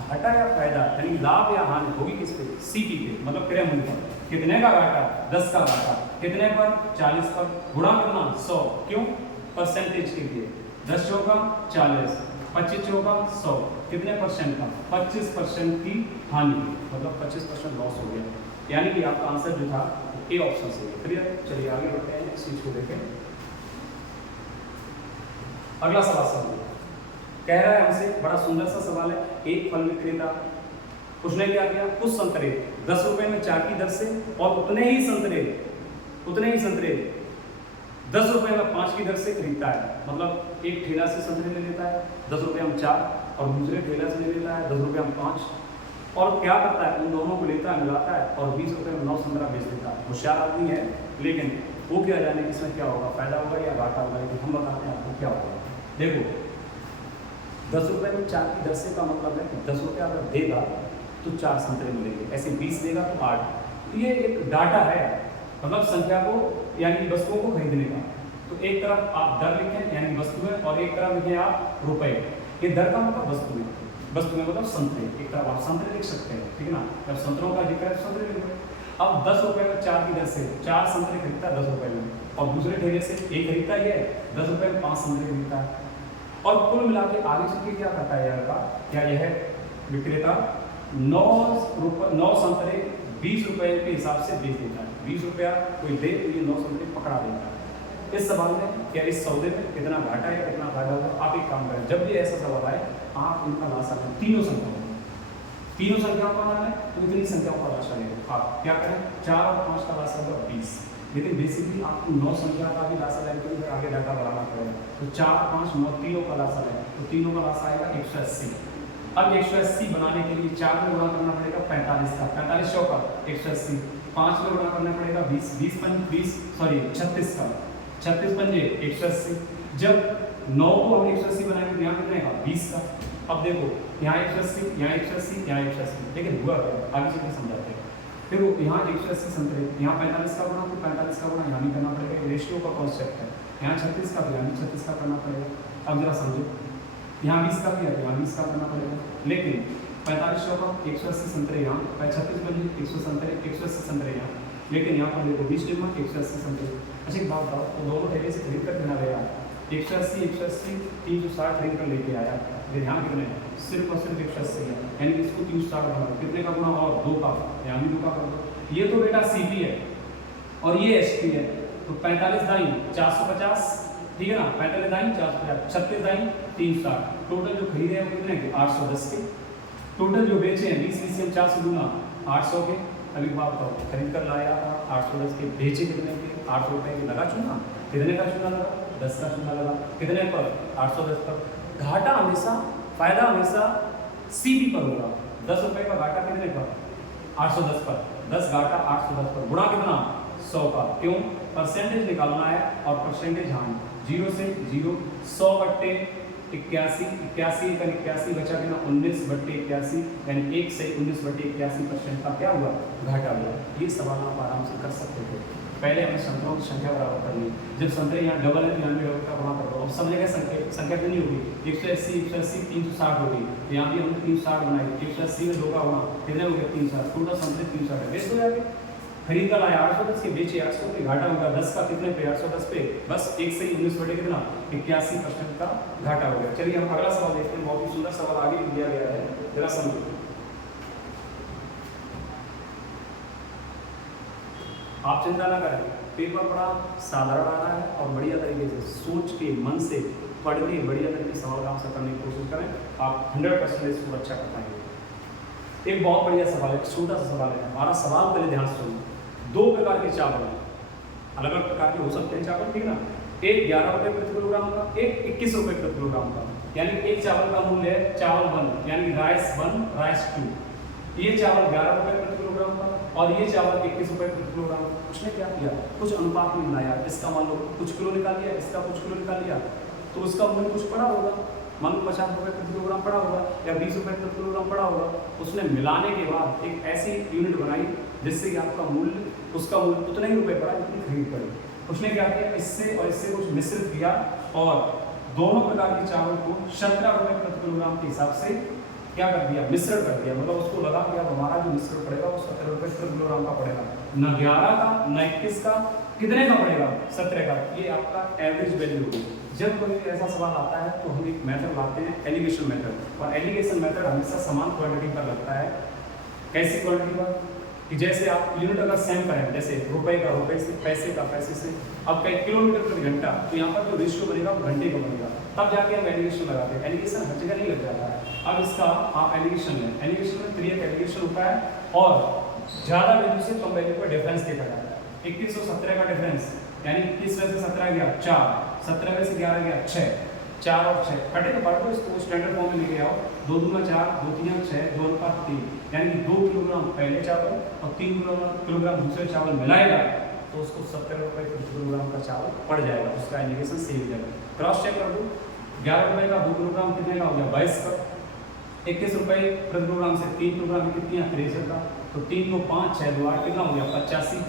घाटा या फायदा यानी लाभ या हानि होगी किस पे? सीपी पे, मतलब क्रय मूल्य पर। कितने का घाटा? 10 का घाटा। कितने पर? 40 पर। गुणा करना 100, क्यों? परसेंटेज के लिए। 10 चौका 40, 25 चौका 100, कितने परसेंट का? 25% की हानि, मतलब 25% लॉस हो गया। यानी कि आपका आंसर जो था ए ऑप्शन से। क्लियर? चलिए आगे बढ़ते हैं इस चीज को देखें। अगला सवाल समझो, कह रहा है हमसे, बड़ा सुंदर सा सवाल है। एक फल विक्रेता, उसने क्या किया? कुछ संतरे 10 रुपए में 4 की दर से और उतने ही संतरे 10 रुपए में 5 की दर से खरीदता है, मतलब एक ठेला से संतरे ले लेता है 10 रुपये में 4 और दूसरे ठेला से ले लेता है 10 रुपये में 5 और क्या करता है उन दोनों को लेता है मिलाता है और 20 रुपये में 9 संतरा बेच देता है। होशियार आदमी है, लेकिन वो क्या जाने कि इसमें क्या होगा, फायदा होगा या घाटा होगा, लेकिन हम बताते हैं आपको क्या होगा। देखो 10 रुपये में 4 की दर से का मतलब है कि 10 रुपये अगर देगा तो 4 संतरे मिलेंगे, ऐसे 20 देगा तो 8। ये एक डाटा है, मतलब संख्या को यानी वस्तुओं को खरीदने का। तो एक तरफ आप दर लिखें यानी वस्तु है और एक तरफ लिखें आप रुपए। ये दर का मतलब वस्तु है, वस्तु में मतलब संतरे, एक तरफ आप संतरे लिख सकते हैं, ठीक है ना। जब संतरों का जिक्र है संतरे लिख रहे। अब 10 रुपये में 4 की दर से 4 संतरे खरीदता है 10 रुपये में और दूसरे ठेले से एक खरीदता ही है 10 रुपये में 5 संतरे खरीदता है और कुल मिला के आगे चल के क्या करता है यार का, क्या यह विक्रेता 9 संतरे 20 रुपये के हिसाब से बेच देता है। 20 रुपया कोई दे तो ये 9 संतरे पकड़ा देता है। इस सवाल में क्या इस सौदे में कितना घाटा है कितना फायदा होगा, आप एक काम करें, जब भी ऐसा सवाल आए आप इनका लासा लें, तीनों संख्याओं का नाम है तो इतनी संख्याओं का लासा लें। आप क्या करें 4 और 5 का लासा होगा 20, लेकिन बेसिकली आपको 9 संख्या का भी लासा लेने के लिए आगे डाटा बढ़ाना पड़ेगा। तो 4, 5, 9 तीनों का लासा लें तो तीनों का लासा आएगा 180। अब 180 बनाने के लिए 4 में गुणा करना पड़ेगा 45 का, 45 चौका 180, 5 में गुणा करना पड़ेगा 36 का, 36 पंजे 180। जब 9 को हम 180 बनाएंगे यहाँ कितने का 20 का। अब देखो यहाँ 180 यहाँ 180 यहाँ 180, लेकिन हुआ क्या आगे चल के समझाते हैं। देखो यहाँ 180 संतरे, यहाँ 45 का गुणा तो 45 का गुणा यहाँ भी करना पड़ेगा, रेशियो का कॉन्सेप्ट है। यहाँ 36 का भी यहाँ भी 36 का करना पड़ेगा। अब जरा समझो यहाँ 20 का भी है, यहाँ 20 का करना पड़ेगा, लेकिन 45 का 180 संतरे यहाँ 36 बजे 180 संतरे यहाँ, लेकिन यहाँ पर देखो 20 डिब्बा 180 संतरे। अच्छा एक बात बताओ, वो दोनों ठेले से खरीद कर देना गया 180 360 खरीद कर लेके आया, लेकिन यहाँ कितने सिर्फ और सिर्फ 180 है, यानी कि इसको 360 बना कितने का गुणा और 2 का, यहाँ भी 2 का कर दो। ये तो बेटा CP है और ये HP है, तो 45 दाई 450, ठीक है ना, 45 दाई 450, 36 दाई 360, टोटल जो खरीदे हैं वो कितने के 810 के, टोटल जो बेचे हैं 20 में 4 से गुना 800 के। अभी बात बताओ खरीद कर लाया था 810 के, बेचे कितने के 800 रुपये के, लगा चूना, कितने का चूना लगा 10 का चूना लगा, कितने पर 810 पर। घाटा हमेशा फायदा हमेशा CP पर होगा। 10 रुपये का घाटा कितने पर 810 पर, 10 घाटा 810 पर, गुणा कितना 100 का, क्यों परसेंटेज निकालना है और परसेंटेज हाँ 0 से 0, 100 बट्टे 81, 81 का 81 बचा के ना 19/81, यानी 1 से 19/81% का क्या हुआ घाटा हुआ। ये सवाल आप आराम से कर सकते थे। पहले हमें संख्याओं की संख्या बराबर करनी, जब संख्या यहाँ डबल है तो यहाँ भी डबल का गुणा कर दो। अब समझेगा संख्या कितनी होगी 180 360 होगी, यहाँ भी हमने 360 बनाई, 180 में 2 का गुणा कितने हो गया 360, टोटल संख्या 360 है, बेच हो जाएगी। खरीद कर लाया 810 के, बेचे 800 के, घाटा होगा 10 का कितने पे 810 पे, बस 1 से 19 बटे कितना 81% का घाटा हो गया। चलिए हम अगला सवाल देखते हैं, बहुत ही सुंदर सवाल आगे भी दिया गया है, जरा समझो। आप चिंता ना करें, पेपर बड़ा साधारण आ रहा है और बढ़िया तरीके से सोच के मन से पढ़ के बढ़िया तरीके सवाल का आंसर करने की कोशिश करें, आप 100% इसको अच्छा कर पाएंगे। एक बहुत बढ़िया सवाल है, छोटा सा सवाल है, हमारा सवाल पहले ध्यान से सुनो। 2 प्रकार के चावल, अलग अलग प्रकार के हो सकते हैं चावल, ठीक है ना। एक 11 रुपये प्रति किलोग्राम का, एक 21 रुपये प्रति किलोग्राम का, यानी एक चावल का मूल्य है चावल 1 यानी राइस 1 राइस 2, ये चावल 11 रुपये प्रति किलोग्राम का और ये चावल 21 रुपये प्रति किलोग्राम। उसने क्या किया, कुछ अनुपात में मिलाया, इसका मान लो कुछ किलो निकाल लिया, इसका कुछ किलो निकाल लिया, तो उसका मूल्य कुछ पड़ा होगा, मान लो 50 रुपये प्रति किलोग्राम पड़ा होगा या 20 रुपये प्रति किलोग्राम पड़ा होगा। उसने मिलाने के बाद एक ऐसी यूनिट बनाई जिससे कि आपका मूल्य, उसका मूल्य उतना ही रुपये पड़ा जितनी खरीद पड़ी। उसने क्या किया, इससे और इससे कुछ मिश्रित किया और दोनों प्रकार के चावल को 17 रुपये प्रति किलोग्राम के हिसाब से क्या कर दिया, मिश्रण कर दिया। मतलब उसको लगा कि अब हमारा जो मिश्रण पड़ेगा वो 17 रुपये प्रति किलोग्राम का पड़ेगा, न 11 का न 21 का, कितने का पड़ेगा 17 का। ये आपका एवरेज वैल्यू होगी। जब कोई ऐसा सवाल आता है तो हम एक मेथड लाते हैं एलिगेशन मेथड, और एलिगेशन मेथड हमेशा समान क्वांटिटी पर लगता है। कैसी क्वांटिटी पर कि जैसे आप यूनिट अगर सेम करें, जैसे रुपए का रुपए से, पैसे का पैसे से, अब कहीं किलोमीटर प्रति घंटा, तो यहाँ पर जो रेशियो बनेगा वो घंटे का बनेगा, तब जाके हम एलिगेशन लगाते हैं। एलिगेशन हर जगह नहीं लग जाता है। अब इसका आप एलिगेशन लें, एलिगेशन में 3 एलिगेशन होता है और ज़्यादा वैल्यू से कम वैल्यू पर डिफरेंस देखा जाता है। 21 और 17 का डिफरेंस यानी 21 में से 17 गया 4, 17 में से 11 गया 6, 4 और 6 फटे तो पढ़ दो इसको स्टैंडर्ड फॉर्म में लेके आओ। 2 दूना 4, 2 तीन 6, 2 अनुपात 3, यानी कि 2 किलोग्राम पहले चावल और 3 किलोग्राम दूसरे चावल मिलाएगा तो उसको 70 रुपये प्रति किलोग्राम का चावल पड़ जाएगा, उसका इंडिकेशन सही हो जाएगा। क्रॉस चेक कर दो, 11 रुपये का 2 किलोग्राम कितने का हो गया 22 का, 21 रुपये प्रति किलोग्राम से 3 किलोग्राम कितनी 63 का, तो 3 को 5 6 2 8 कितना हो गया 85,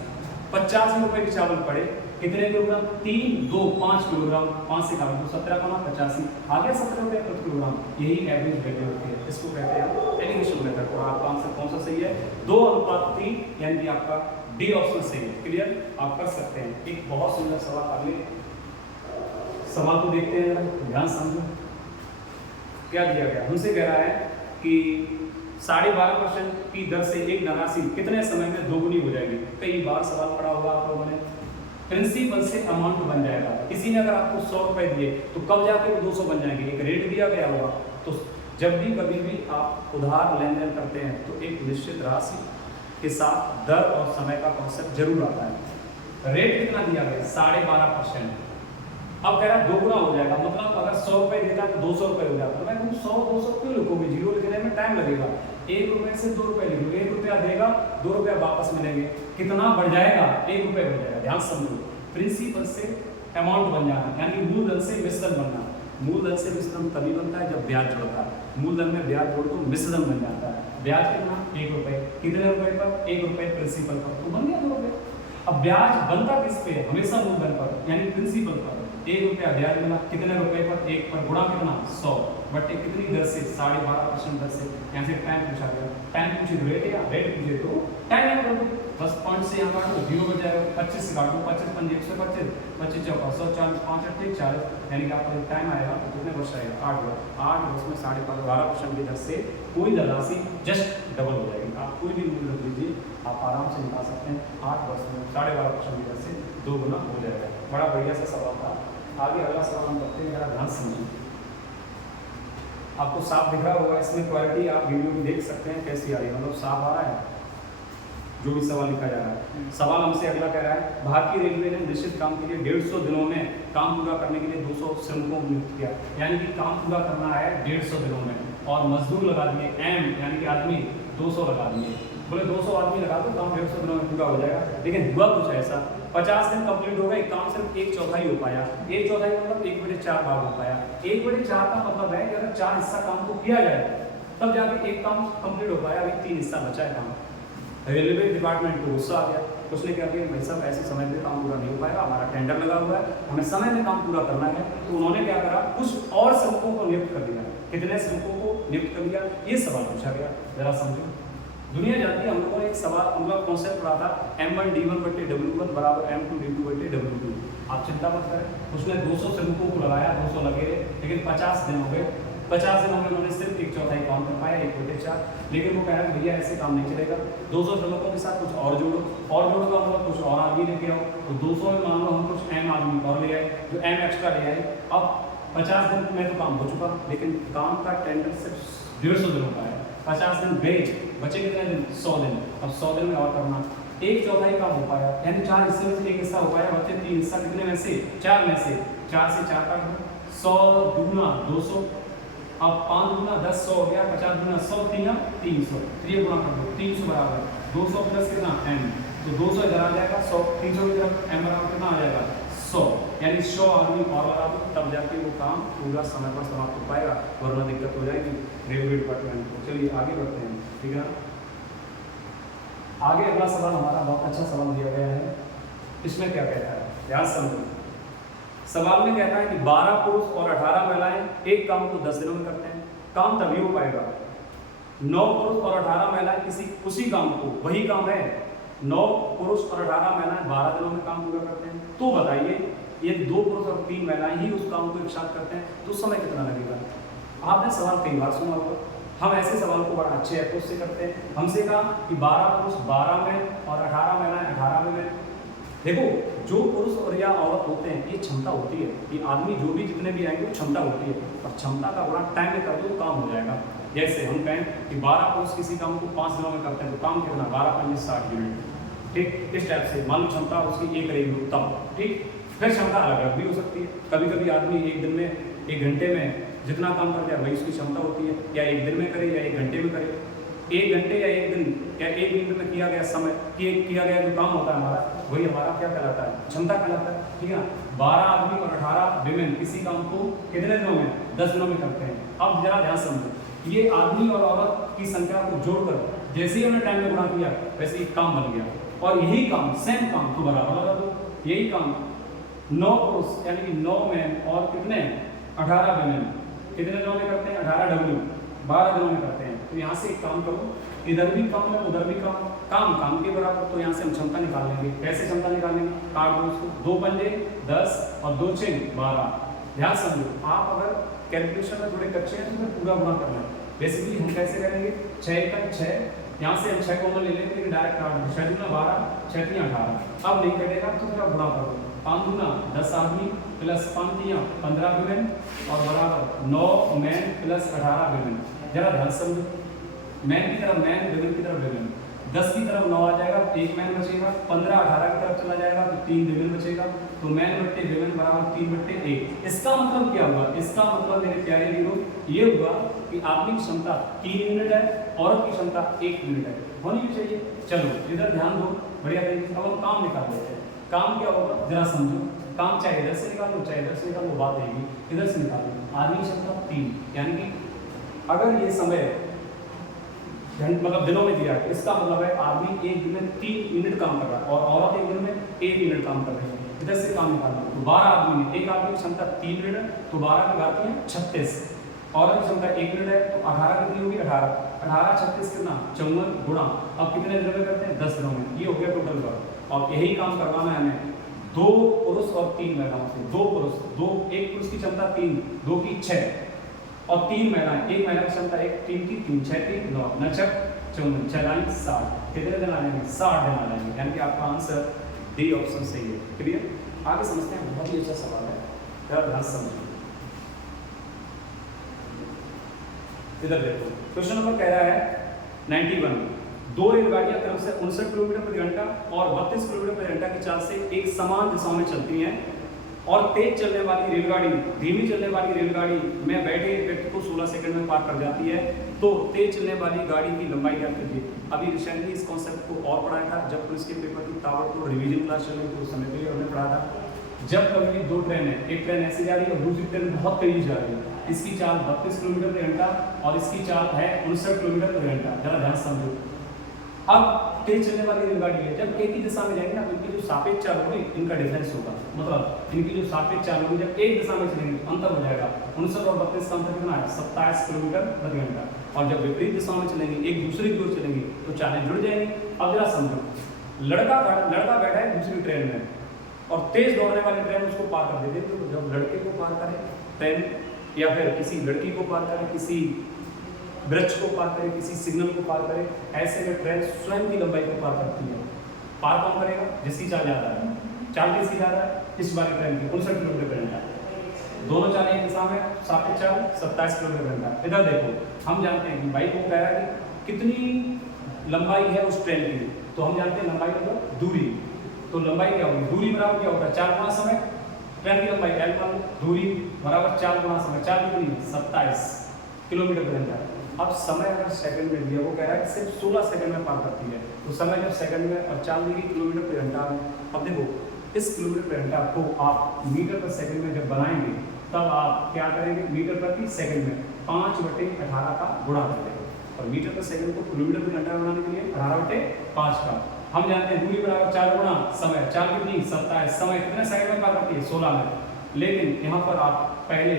85 रुपये के चावल पड़े कितने किलोग्राम 3 2 5 किलोग्राम, 5 से काट दो 17 का 85 आ गया 70 रुपये प्रति किलोग्राम। यही एवरेज वैल्यू होती है, इसको कहते हैं एलिगेशन मेथड। और आपका आंसर कौन सा सही है 2 अनुपात 3, यानी कि आपका डी ऑप्शन सही है। क्लियर, आप कर सकते हैं। एक बहुत सुंदर सवाल, अगले सवाल को देखते हैं, ध्यान समझो क्या दिया गया। हमसे कह रहा है कि 12.5% की दर से एक धनराशि कितने समय में दोगुनी हो जाएगी। कई बार सवाल पढ़ा होगा आप लोगों ने। प्रिंसिपल से अमाउंट बन जाएगा। किसी ने अगर आपको 100 रुपए दिए तो कब जाके वो 200 बन जाएंगे, एक रेट दिया गया होगा। तो जब भी कभी भी आप उधार लेन देन करते हैं तो एक निश्चित राशि के साथ दर और समय का कॉन्सेप्ट जरूर आता है। रेट कितना दिया गया 12.5%। अब कह रहा है 2 गुना हो जाएगा, मतलब अगर 100 रुपए देता है तो 200 रुपए हो जाता है। तो मैं कहूँ 100 200 क्यों लिखोगे, जीरो लिखने में टाइम लगेगा। 1 रुपए से 2 रुपए लिखो, 1 रुपया देगा 2 रुपया वापस मिलेंगे, कितना बढ़ जाएगा 1 रुपये बढ़ जाएगा। ध्यान समझो, प्रिंसिपल से अमाउंट बन जाना यानी मूलधन से मिश्रण बनना। मूलधन से मिश्रण तभी बनता है जब ब्याज जुड़ता है। मूलधन में ब्याज जोड़ तो मिश्रण बन जाता है। ब्याज कितना 1 रुपये, कितने रुपए पर 1 रुपये प्रिंसिपल पर, तो बन गया 2 रुपये। अब ब्याज बनता किस पे, हमेशा मूलधन पर यानी प्रिंसिपल पर। 1 रुपया ब्याज मिला, कितने रुपए पर 1 पर, गुणा कितना 100 बटे कितनी दर से 12.5% दर से। यहाँ से टाइम पूछा गया, टाइम पूछे तो रेट या रेट पूछे तो टाइम ऐड कर दो। 10 पॉइंट से यहाँ काट दो 0 बच जाएगा, 25 से काट दो 25 5 125, 25 चौका 140, 5 8 40, यानी कि आपका टाइम आएगा तो कितने वर्ष आएगा 8 वर्ष। 8 वर्ष में 12.5% की दर से कोई धनराशि जस्ट डबल हो जाएगी। आप कोई भी मूल्य रख लीजिए, आप आराम से निकाल सकते हैं। 8 वर्ष में 12.5% की दर से 2 गुना हो जाएगा। बड़ा बढ़िया सा सवाल था। आगे अगला सवाल हम करते हैं, मेरा ध्यान समझिए। आपको साफ दिख रहा होगा, इसमें क्वालिटी आप वीडियो में देख सकते हैं कैसी आ रही है, मतलब साफ आ रहा है जो भी सवाल लिखा जा रहा है। सवाल हमसे अगला कह रहा है, भारतीय रेलवे ने निश्चित काम के लिए 150 दिनों में काम पूरा करने के लिए 200 श्रमिकों को नियुक्त किया। यानी कि काम पूरा करना है 150 दिनों में, और मजदूर लगा दिए एम यानी कि आदमी 200 लगा दिए। बोले 200 आदमी लगा दो, काम 150 दिनों में पूरा हो जाएगा। लेकिन हुआ कुछ ऐसा, 50 दिन कंप्लीट हो गए, काम सिर्फ 1/4 हो पाया। 1/4 मतलब 1/4 भाग हो पाया। 1/4 का मतलब है कि अगर 4 हिस्सा काम को किया जाए तब जाके एक काम कंप्लीट हो पाया, अभी 3 हिस्सा बचा है काम। रेलवे डिपार्टमेंट को गुस्सा आ गया, उसने क्या किया, भाई साहब ऐसे समय में काम पूरा नहीं हो पाएगा, हमारा टेंडर लगा हुआ है, हमें समय में काम पूरा करना है। तो उन्होंने क्या करा, कुछ और श्रमिकों को नियुक्त कर दिया। कितने श्रमिकों को नियुक्त कर दिया, ये सवाल पूछा गया, जरा समझो। दुनिया जानती है, हम लोगों ने एक सवाल मतलब कॉन्सेप्ट पढ़ा था, M1 D1 बटे W1 बराबर M2 D2 बटे W2। आप चिंता मत करें, उसने 200 श्रमिकों को लगाया, 200 लगे रहे, लेकिन 50 दिन हो गए। 50 दिनों में उन्होंने सिर्फ 1/4 काम कर पाया, 1/4। लेकिन वो कह रहे हैं भैया ऐसे काम नहीं चलेगा, 200 श्रमिकों के साथ कुछ और जोड़ो का मतलब कुछ और आदमी लेके आओ। तो 200 में मान लो हम कुछ M आदमी और ले आए, जो M एक्स्ट्रा ले आए। अब 50 दिन में तो काम हो चुका, लेकिन काम का टेंडर सिर्फ 150 दिनों का है। 50 दिन गए, बचे कितने दिन 100 दिन। अब 100 दिन में और करना, 1/4 काम हो पाया, यानी 4 हिस्से में से 1 हिस्सा हो पाया, बचे 3 हिस्सा। कितने में से 4 में से 4 से 4 काट दो, 100 दूना 200, अब 5 दूना 10, 100 हो गया, 50 दूना 100, 300, 3 गुना कर दो, 300 बराबर 200 प्लस कितना M, तो 200 इधर आ जाएगा, 100 300 की तरफ M बराबर कितना आ जाएगा 100, यानी 100 आदमी और लगा दो, तब जाके वो काम पूरा समय पर समाप्त हो पाएगा, वरना दिक्कत हो जाएगी रेलवे डिपार्टमेंट को। चलिए आगे बढ़ते हैं, ठीक है। आगे अगला सवाल हमारा बहुत अच्छा सवाल दिया गया है। इसमें क्या कहता है, ध्यान समझो। सवाल में कहता है कि 12 पुरुष और 18 महिलाएं एक काम को 10 दिनों में करते हैं। काम तभी हो पाएगा 9 पुरुष और 18 महिलाएं किसी उसी काम को, वही काम है, 9 पुरुष और 18 महिलाएं 12 दिनों में काम पूरा करते हैं। तो बताइए यदि 2 पुरुष और 3 महिलाएं ही उस काम को एक साथ करते हैं तो समय कितना लगेगा। आपने सवाल कई बार सुना होगा, हम ऐसे सवाल को बड़ा अच्छे अप्रोच से करते हैं। हमसे कहा कि 12 पुरुष 12 में और 18 महिलाएं 18 में। देखो जो पुरुष और या औरत होते हैं ये क्षमता होती है, ये आदमी जो भी जितने भी आएंगे वो क्षमता होती है, और क्षमता का बड़ा टाइम में कर दो तो काम हो जाएगा। जैसे हम कहें कि 12 पुरुष किसी काम को 5 दिनों में करते हैं तो काम कितना 12 × 5 = 60 यूनिट। ठीक, इस टाइप से मान लो क्षमता उसकी 1 रहेगी उत्तम, ठीक। फिर क्षमता अलग अलग भी हो सकती है। कभी कभी आदमी एक दिन में, 1 घंटे में जितना काम कर जाए वही उसकी क्षमता होती है, या 1 दिन में करे या 1 घंटे में करे। 1 घंटे या 1 दिन या 1 मिनट में किया गया समय, किया गया जो काम होता है हमारा, वही हमारा क्या कहलाता है, क्षमता कहलाता है, ठीक है ना। 12 आदमी और 18 विमेन किसी काम को कितने दिनों में, 10 दिनों में करते हैं। अब जरा ध्यान समझो, ये आदमी और औरत की संख्या को जोड़कर जैसे ही उन्होंने टाइम में गुणा किया वैसे ही काम बन गया, और यही काम, सेम काम तो बराबर लगा दो, यही काम 9 पुरुष यानी कि 9 मैन और कितने 18 विमेन कितने दिनों में करते हैं, 18 डब्ल्यू 12 दिनों में करते हैं। तो यहाँ से एक काम करो, इधर भी काम है उधर भी काम, काम के बराबर, तो यहाँ से हम क्षमता निकाल लेंगे। कैसे क्षमता निकालेंगे, काट दो उसको, 2 पंजे 10 और 2 छेद 12। ध्यान समझो, आप अगर कैलकुलेशन में थोड़े कच्चे हैं तो पूरा गुणा करना है। बेसिकली हम कैसे करेंगे, 6 का 6, यहाँ से हम 6 कॉमन ले लेंगे, डायरेक्ट काट दो, 6 दूना 12, 6 तीन 18। अब नहीं कटेगा तो फिर गुणा करो, 5 दूना 10 आदमी प्लस 5 तियां 15 विमेन और बराबर 9 मैन प्लस 18 विमेन। जरा ध्यान समझो, मैन की तरफ मैन, विमेन की तरफ विमेन, 10 की तरफ 9 आ जाएगा, 1 मैन बचेगा, 15 18 की तरफ चला जाएगा तो 3 विमेन बचेगा, तो मैन बट्टे विमेन बराबर 3/1। इसका मतलब क्या हुआ, इसका मतलब मेरे प्यारे वीरों ये हुआ कि आदमी की क्षमता 3 यूनिट है, औरत की क्षमता 1 यूनिट है, होनी भी चाहिए। चलो इधर ध्यान दो, बढ़िया तरीके से। अब हम काम निकाल लेते हैं। काम क्या होगा जरा समझो, काम चाहे इधर से निकालो चाहे इधर से निकालो, बात रहेगी, इधर से निकालो। आदमी की क्षमता 3, यानी कि अगर ये समय मतलब दिनों में दिया है, इसका मतलब है आदमी 1 दिन में 3 यूनिट काम कर रहा है और औरत 1 दिन में 1 यूनिट काम कर रही है। इधर से काम निकालना, तो 12 आदमी में, एक आदमी की क्षमता 3 यूनिट है तो 12 की घात है 36, औरत की क्षमता 1 यूनिट है तो 18 कितनी होगी, 18 36 कितना 54 गुणा, अब कितने दिनों में करते हैं, 10 दिनों में। ये हो गया टोटल वर्क। और यही काम करवाना है हमें 2 पुरुष और 3 महिलाओं से। 2 पुरुष, 1 पुरुष की क्षमता 3, 2 की 6 और 3 महिलाएं, 1 महिला की क्षमता 1, 3 की 3, 6 3 9 9 6 54 40 60। कितने दिन आ जाएंगे, 60 दिन आ जाएंगे, यानी कि आपका आंसर डी ऑप्शन सही है। क्लियर, आगे समझते हैं। बहुत ही अच्छा सवाल है, जरा ध्यान समझिए। इधर देखो, क्वेश्चन नंबर कह रहा है 91, 2 रेलगाड़ियां क्रम से 59 किलोमीटर प्रति घंटा और 32 किलोमीटर प्रति घंटा की चाल से एक समान दिशा में चलती हैं, और तेज चलने वाली रेलगाड़ी धीमी चलने वाली रेलगाड़ी में बैठे व्यक्ति को 16 सेकंड में पार कर जाती है, तो तेज चलने वाली गाड़ी की लंबाई क्या कीजिए। अभी रिसेंटली इस कॉन्सेप्ट को और पढ़ाया था, जब पुलिस के पेपर की ताबड़तोड़ रिवीजन क्लास चल रही थी उस समय पे हमने पढ़ा था। जब कभी भी 2 ट्रेन है, एक ट्रेन ऐसे जा रही है और दूसरी ट्रेन बहुत तेजी जा रही है, इसकी चाल 32 किलोमीटर प्रति घंटा और इसकी चाल है 59 किलोमीटर प्रति घंटा। जरा ध्यान समझो, अब तेज चलने वाली रेलगाड़ी है, जब एक ही दिशा में जाएंगे ना तो इनकी जो सापेक्ष चाल होगी इनका डिफरेंस होगा, मतलब इनकी जो सापेक्ष चाल होगी जब एक दिशा में चलेंगे अंतर हो जाएगा। 59 और 32 का अंतर कितना है, 27 किलोमीटर प्रति घंटा। और जब विपरीत दिशा में चलेंगे, एक दूसरे की ओर चलेंगे तो चालें जुड़ जाएंगी। अब जरा समझो, लड़का बैठा है दूसरी ट्रेन में और तेज दौड़ने वाली ट्रेन उसको पार कर देती है, तो जब लड़के को पार करे ट्रेन या फिर किसी लड़की को पार करे, किसी वृक्ष को पार करे, किसी सिग्नल को पार करे, ऐसे में ट्रेन स्वयं की लंबाई को पार करती है। पार कौन करेगा, जिसकी चाल ज़्यादा है। चाल किसकी ज़्यादा है, इस वाली ट्रेन की 59 किलोमीटर प्रति घंटा। दोनों चालें एक दिशा में, सापेक्ष चाल 27 किलोमीटर प्रति घंटा। इधर देखो, हम जानते हैं कि भाई को कह रहा है कि कितनी लंबाई है उस ट्रेन की, तो हम जानते हैं लंबाई मतलब दूरी। तो लंबाई क्या होगी, दूरी बराबर क्या होता है, 4 गुना समय। ट्रेन की लंबाई L मान लो, दूरी बराबर 4 गुना समय। 4 कितनी, 27 किलोमीटर प्रति घंटा। अब समय अगर सेकंड में दिया, वो कह रहा है कि सिर्फ 16 सेकंड में पार करती है, तो समय जब सेकंड में और चाल दी किलोमीटर प्रति घंटा में। अब देखो, इस किलोमीटर प्रति घंटा को आप मीटर पर सेकंड में जब बनाएंगे तब आप क्या करेंगे, मीटर प्रति सेकंड में 5/18 का गुणा कर देंगे, और मीटर पर सेकंड को किलोमीटर प्रति घंटा बनाने के लिए 18/5 का। हम जानते हैं दूरी बराबर 4 गुना समय। चाल कितनी, 27। समय कितने सेकंड में पार करती है, 16 में। लेकिन यहाँ पर आप पहले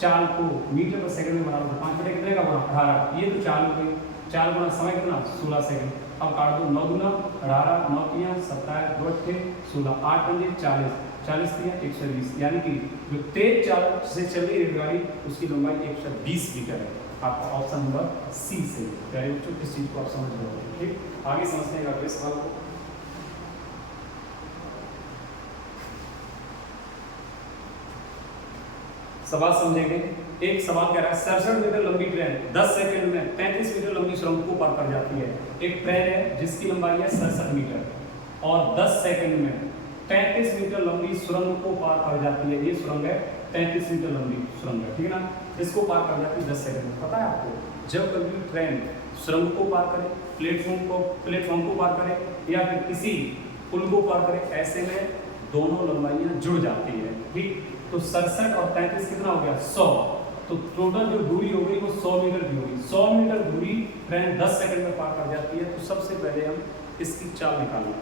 चाल को मीटर पर सेकंड में बना लो, 5 कितने का बना, 18। ये तो चाल हो गई, 4 गुना समय कितना, 16 सेकंड। अब काट दो, 9 गुना 18, 9 तियां 27, 2 अट्ठे 16, 8 पंजे 40, 40 तियां 120, यानी कि जो तेज चाल से चल रही रेलगाड़ी उसकी लंबाई 120 मीटर है। आपका ऑप्शन नंबर सी से। प्यारे बच्चों, किस चीज़ को आप समझ रहे हो, ठीक। आगे समझते हैं अगले सवाल को। सवाल समझेंगे। एक सवाल कह रहा है 67 मीटर लंबी ट्रेन 10 सेकंड में 35 मीटर लंबी सुरंग को पार कर जाती है। एक ट्रेन है जिसकी लंबाई है 67 मीटर, और 10 सेकंड में 33 मीटर लंबी सुरंग को पार कर जाती है। ये सुरंग है 33 मीटर लंबी सुरंग है, ठीक है ना। इसको पार कर जाती है 10 सेकंड में। पता है आपको, जब कभी ट्रेन सुरंग को पार करे, प्लेटफॉर्म को पार करे या फिर किसी पुल को पार करे, ऐसे में दोनों लंबाइयां जुड़ जाती है, ठीक। तो 67 और 33 कितना हो गया 100। तो टोटल जो दूरी हो गई वो 100 मीटर की होगी। 100 मीटर दूरी ट्रेन 10 सेकंड में पार कर जाती है। तो सबसे पहले हम इसकी चाल निकालें।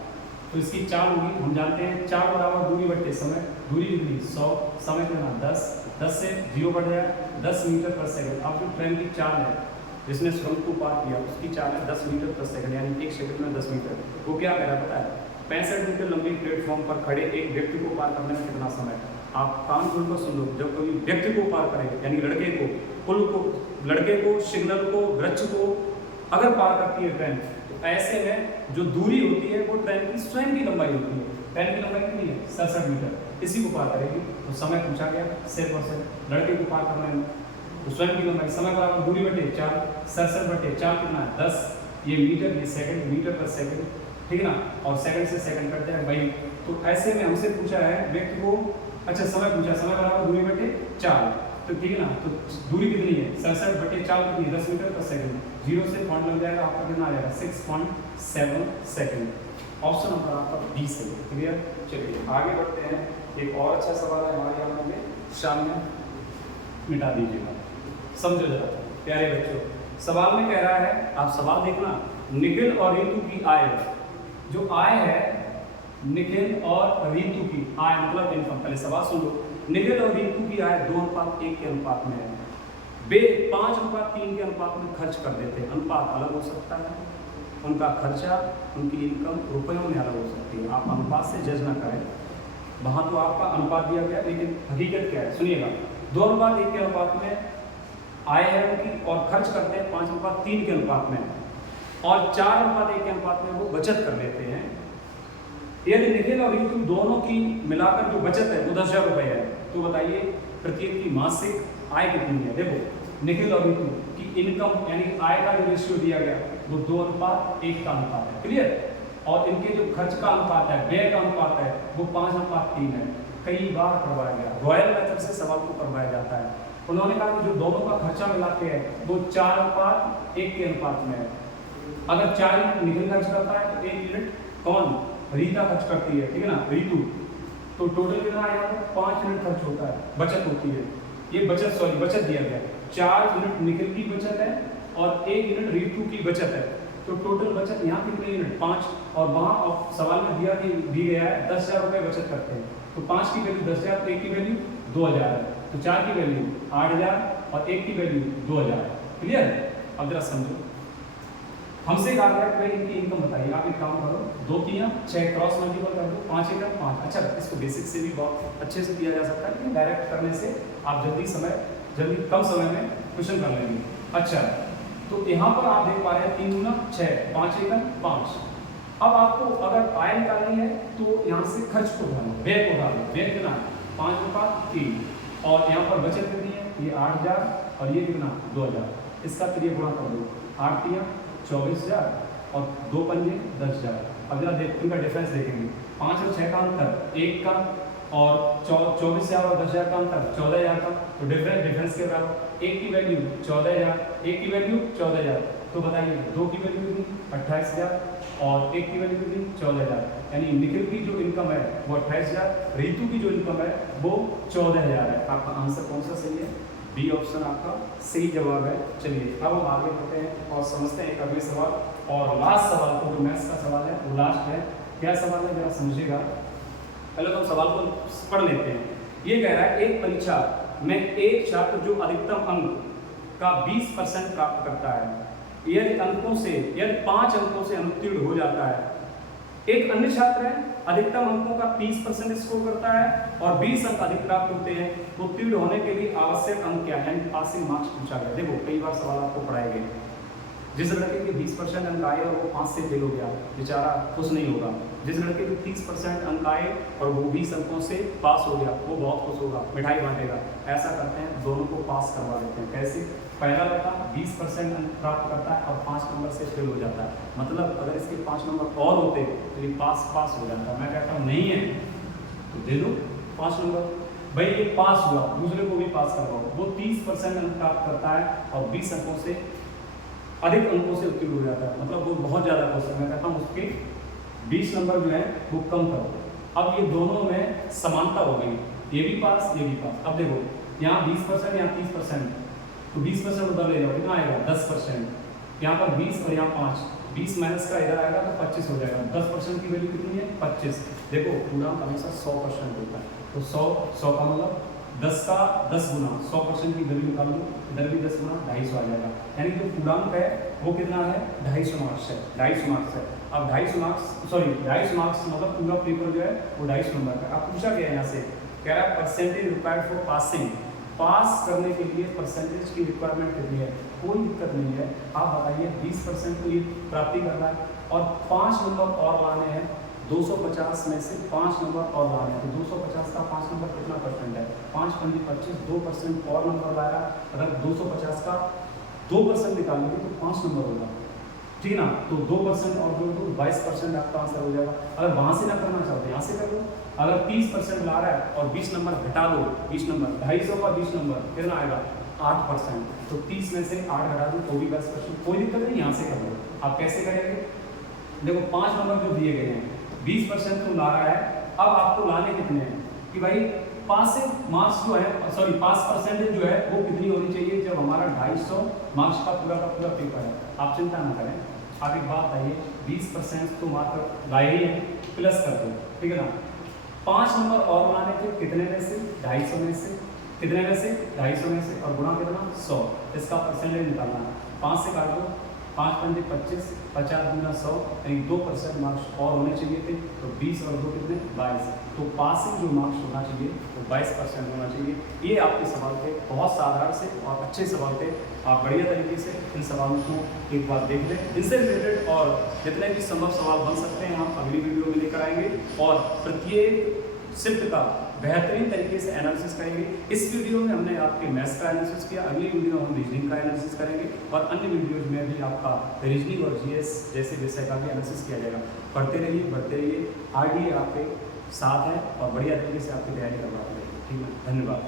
तो इसकी चाल होगी, हम जानते हैं 4 बराबर दूरी बटे समय। दूरी कितनी 100, समय कितना 10 से 0 बढ़ जाए 10 मीटर पर सेकंड। अब जो ट्रेन की चाल है जिसने सुरंग को पार किया उसकी चाल है 10 मीटर पर सेकंड, यानी 1 सेकंड में 10 मीटर। वो क्या कह रहा है पता है, 65 मीटर लंबी प्लेटफॉर्म पर खड़े एक व्यक्ति को पार करने में कितना समय है। आप कान खोल कर सुन लो, जब कोई व्यक्ति को पार करेगा यानी लड़के को, पुल को, लड़के को, सिग्नल को, वृक्ष को अगर पार करती है ट्रेन, तो ऐसे में जो दूरी होती है वो ट्रेन की स्वयं की लंबाई होती है। ट्रेन की लंबाई कितनी है 67 मीटर। इसी को पार करेगी तो समय पूछा गया 6%। लड़के को पार करने में तो स्वयं की लंबाई समय बराबर दूरी बटे 4, 67 बटे 4 कितना है 10। ये मीटर, ये सेकंड, मीटर पर सेकंड, ठीक है ना। और सेकंड से सेकंड कट जाए भाई। तो ऐसे में हमसे पूछा है व्यक्ति को, अच्छा समय पूछा, समय बराबर दूरी बटे 4, तो ठीक है ना। तो दूरी कितनी है 67 बटे 4 कितनी 10 मीटर पर सेकंड। 0 से पॉइंट लग जाएगा आपका कितना आ जाएगा 6.7 सेकंड। ऑप्शन नंबर आपका बी सही है। क्लियर। चलिए आगे बढ़ते हैं। एक और अच्छा सवाल है हमारे यहाँ में, सामने मिटा दीजिएगा, समझो जरा प्यारे बच्चों। सवाल में कह रहा है, आप सवाल देखना, निखिल और रितु की आय, जो आय है निखिल और रितु की आय मतलब इनकम। पहले सवाल सुन लो। निखिल और रितु की आय 2:1 के अनुपात में है। वे 5:3 के अनुपात में खर्च कर देते हैं। अनुपात अलग हो सकता है, उनका खर्चा, उनकी इनकम रुपयों में अलग हो सकती है। आप अनुपात से जज ना करें, वहाँ तो आपका अनुपात दिया गया, लेकिन हकीकत क्या है सुनिएगा। 2:1 के अनुपात में आय है उनकी और खर्च करते हैं 5:3 के अनुपात में, और 4:1 के अनुपात में वो बचत कर लेते हैं। यदि निखिल और रितु दोनों की मिलाकर जो बचत है वो 10,000 रुपये है, तो बताइए प्रत्येक की मासिक आय कितनी है। देखो निखिल और रितु की इनकम यानी आय का जो रेशियो दिया गया वो 2:1 का अनुपात है। क्लियर। और इनके जो खर्च का अनुपात है, व्यय का अनुपात है, वो 5:3 है। कई बार करवाया गया, रॉयल मेथड से सवाल को करवाया जाता है। उन्होंने कहा कि जो दोनों का खर्चा मिलाते हैं वो 4:1 के अनुपात में है। अगर 4 यूनिट निखिल खर्च करता है तो 1 यूनिट कौन, रीता खर्च करती है, ठीक है ना, रितु। तो टोटल कितना आया 5 यूनिट खर्च होता है, बचत होती है। ये बचत दिया गया 4 यूनिट निखिल की बचत है और 1 यूनिट रितु की बचत है। तो टोटल बचत यहाँ कितने यूनिट 5, और वहाँ सवाल में दी गया है 10,000 रुपये बचत करते हैं। तो 5 की वैल्यू 10,000, 1 की वैल्यू 2,000 है, तो 4 की वैल्यू 8,000 और 1 की वैल्यू 2,000। क्लियर। अब जरा समझो, हमसे कहा गया कि इनकी इनकम बताइए। आप एक काम करो, 2 3 6 क्रॉस मल्टीपल कर दो, 5 1 5। अच्छा, इसको बेसिक से भी बहुत अच्छे से किया जा सकता है, लेकिन डायरेक्ट करने से आप जल्दी कम समय में क्वेश्चन कर लेंगे। अच्छा, तो यहाँ पर आप देख पा रहे हैं 3 गुना 6, 5 1 5। अब आपको अगर आय निकालनी है तो यहाँ से खर्च को उठाना, व्यय को उठाना। व्यय कितना 5:3, और यहाँ पर बचत कितनी है, ये 8,000 और ये कितना 2,000। इसका 3 गुणा कर दो, 8 3 24,000 और 2 पंजे 10,000। अब जरा इनका डिफरेंस देखेंगे, 5 और 6 का अंतर 1 का, और 24,000 और 10,000 का अंतर 14,000 का। तो डिफरेंस के बराबर। 1 की वैल्यू 14,000, 1 की वैल्यू 14,000। तो बताइए 2 की वैल्यू कितनी 28,000 और 1 की वैल्यू कितनी 14,000। यानी निखिल की जो इनकम है वो 28,000, रितु की जो इनकम है वो 14,000 है। आपका आंसर कौन सा सही है, बी ऑप्शन आपका सही जवाब है। चलिए अब हम आगे बढ़ते हैं और समझते हैं एक अगले सवाल और लास्ट सवाल को, जो मैथ्स का सवाल है वो लास्ट है। क्या सवाल है जरा समझिएगा। पहले तो हम सवाल को पढ़ लेते हैं। ये कह रहा है एक परीक्षा में एक छात्र जो अधिकतम अंक का 20% प्राप्त करता है, यदि 5 अंकों से अनुत्तीर्ण हो जाता है। एक अन्य छात्र है अधिकतम अंकों का 30% स्कोर करता है और 20 अंक अधिक प्राप्त होते हैं, तो उत्तीर्ण होने के लिए आवश्यक अंक क्या है, पासिंग मार्क्स पूछा गया। देखो कई बार सवाल आपको पढ़ाए गए, जिस लड़के के 20% अंक आए और वो 5 से फेल हो गया, बेचारा खुश नहीं होगा। जिस लड़के के 30% अंक आए और वो 20 अंकों से पास हो गया वो बहुत खुश होगा, मिठाई बांटेगा। ऐसा करते हैं, दोनों को पास करवा देते हैं। कैसे? पहला लड़का 20% अंक प्राप्त करता है और 5 नंबर से फेल हो जाता है। मतलब अगर इसके 5 नंबर और होते तो ये पास हो जाता। मैं कहता हूँ नहीं है तो दे दो 5 नंबर। भाई ये पास हुआ, दूसरे को भी पास करवाओ। वो 30% अंक प्राप्त करता है और 20 अंकों से अधिक अंकों से उत्तीर्ण हो जाता है। मतलब वो बहुत ज़्यादा खुश है। मैं कहता हूँ उसके 20 नंबर जो है वो कम करो। अब ये दोनों में समानता हो गई, ये भी पास ये भी पास। अब देखो यहाँ 20% यहाँ 30%, तो 20% उधर ले जाओ, कितना आएगा 10%। यहाँ पर 20 और यहाँ 5, 20 माइनस का इधर आएगा तो 25 हो जाएगा। 10% की वैल्यू कितनी है 25। देखो पूर्णांक हमेशा 100% होता है, तो 100 का मतलब 10 का 10 गुना 100% की वैल्यू निकाल लो, इधर भी 10 गुना 250 आ जाएगा। यानी जो पूर्णांक है वो कितना है 250 मार्क्स है, 250 मार्क्स है। अब 250 मार्क्स मतलब पूरा पेपर जो है वो 250 नंबर का। अब पूछा गया यहाँ से, कह रहा है परसेंटेज रिक्वायर्ड फॉर पासिंग, पास करने के लिए परसेंटेज की रिक्वायरमेंट कितनी है? कोई दिक्कत नहीं है। आप बताइए 20% तो ये प्राप्ति करना है और 5 नंबर और लाने हैं। 250 में से 5 नंबर और लाने हैं, तो 250 का 5 नंबर कितना परसेंट है? 5 पंजी 25, 2% और नंबर लाया। अगर 250 का 2% निकालेंगे तो 5 नंबर होगा, ठीक है ना? तो 2% और जो तो 22% आपका आंसर हो जाएगा। अगर वहाँ से ना करना चाहते यहाँ से कर लो। अगर 30% ला रहा है और 20 नंबर घटा लो, 20 नंबर 250 का 20 नंबर कितना आएगा 8%, तो 30 में से 8 घटा दो तो भी 10%। कोई दिक्कत नहीं, यहाँ से कर लो। आप कैसे करेंगे? देखो 5 नंबर जो दिए गए हैं, 20% तो ला रहा है। अब आपको लाने कितने हैं कि भाई पास मार्क्स जो है, सॉरी पास परसेंटेज जो है वो कितनी होनी चाहिए जब हमारा 250 मार्क्स का पूरा पेपर है। आप चिंता ना करें। आप एक बात आइए, 20% तो मार्क लाए ही है, प्लस कर दो, ठीक है ना? 5 नंबर और लाने के कितने में से? 250 में से। कितने में से? 250 में से। और गुणा कितना 100, इसका परसेंटेज निकालना है। 5 से काट दो, 5 पंजे 25, 50 गुना 100, यानी 2% मार्क्स और होने चाहिए थे। तो 20 और 2 कितने 22। तो पासिंग जो मार्क्स होना चाहिए वो 22% होना चाहिए। ये आपके सवाल थे, बहुत साधारण से और अच्छे सवाल थे। आप बढ़िया तरीके से इन सवालों को एक बार देख लें। इनसे रिलेटेड और जितने भी संभव सवाल बन सकते हैं हम अगली वीडियो में लेकर आएंगे और प्रत्येक शिफ्ट का बेहतरीन तरीके से एनालिसिस करेंगे। इस वीडियो में हमने आपके मैथ्स का एनालिसिस किया, अगली वीडियो में हम रीजनिंग का एनालिसिस करेंगे और अन्य वीडियोज में भी आपका रीजनिंग और जीएस जैसे विषय का भी एनालिसिस किया जाएगा। पढ़ते रहिए, बढ़ते रहिए, आरडी आपके साथ है और बढ़िया तरीके से आपकी तैयारी करवाते रहिए। ठीक है, धन्यवाद।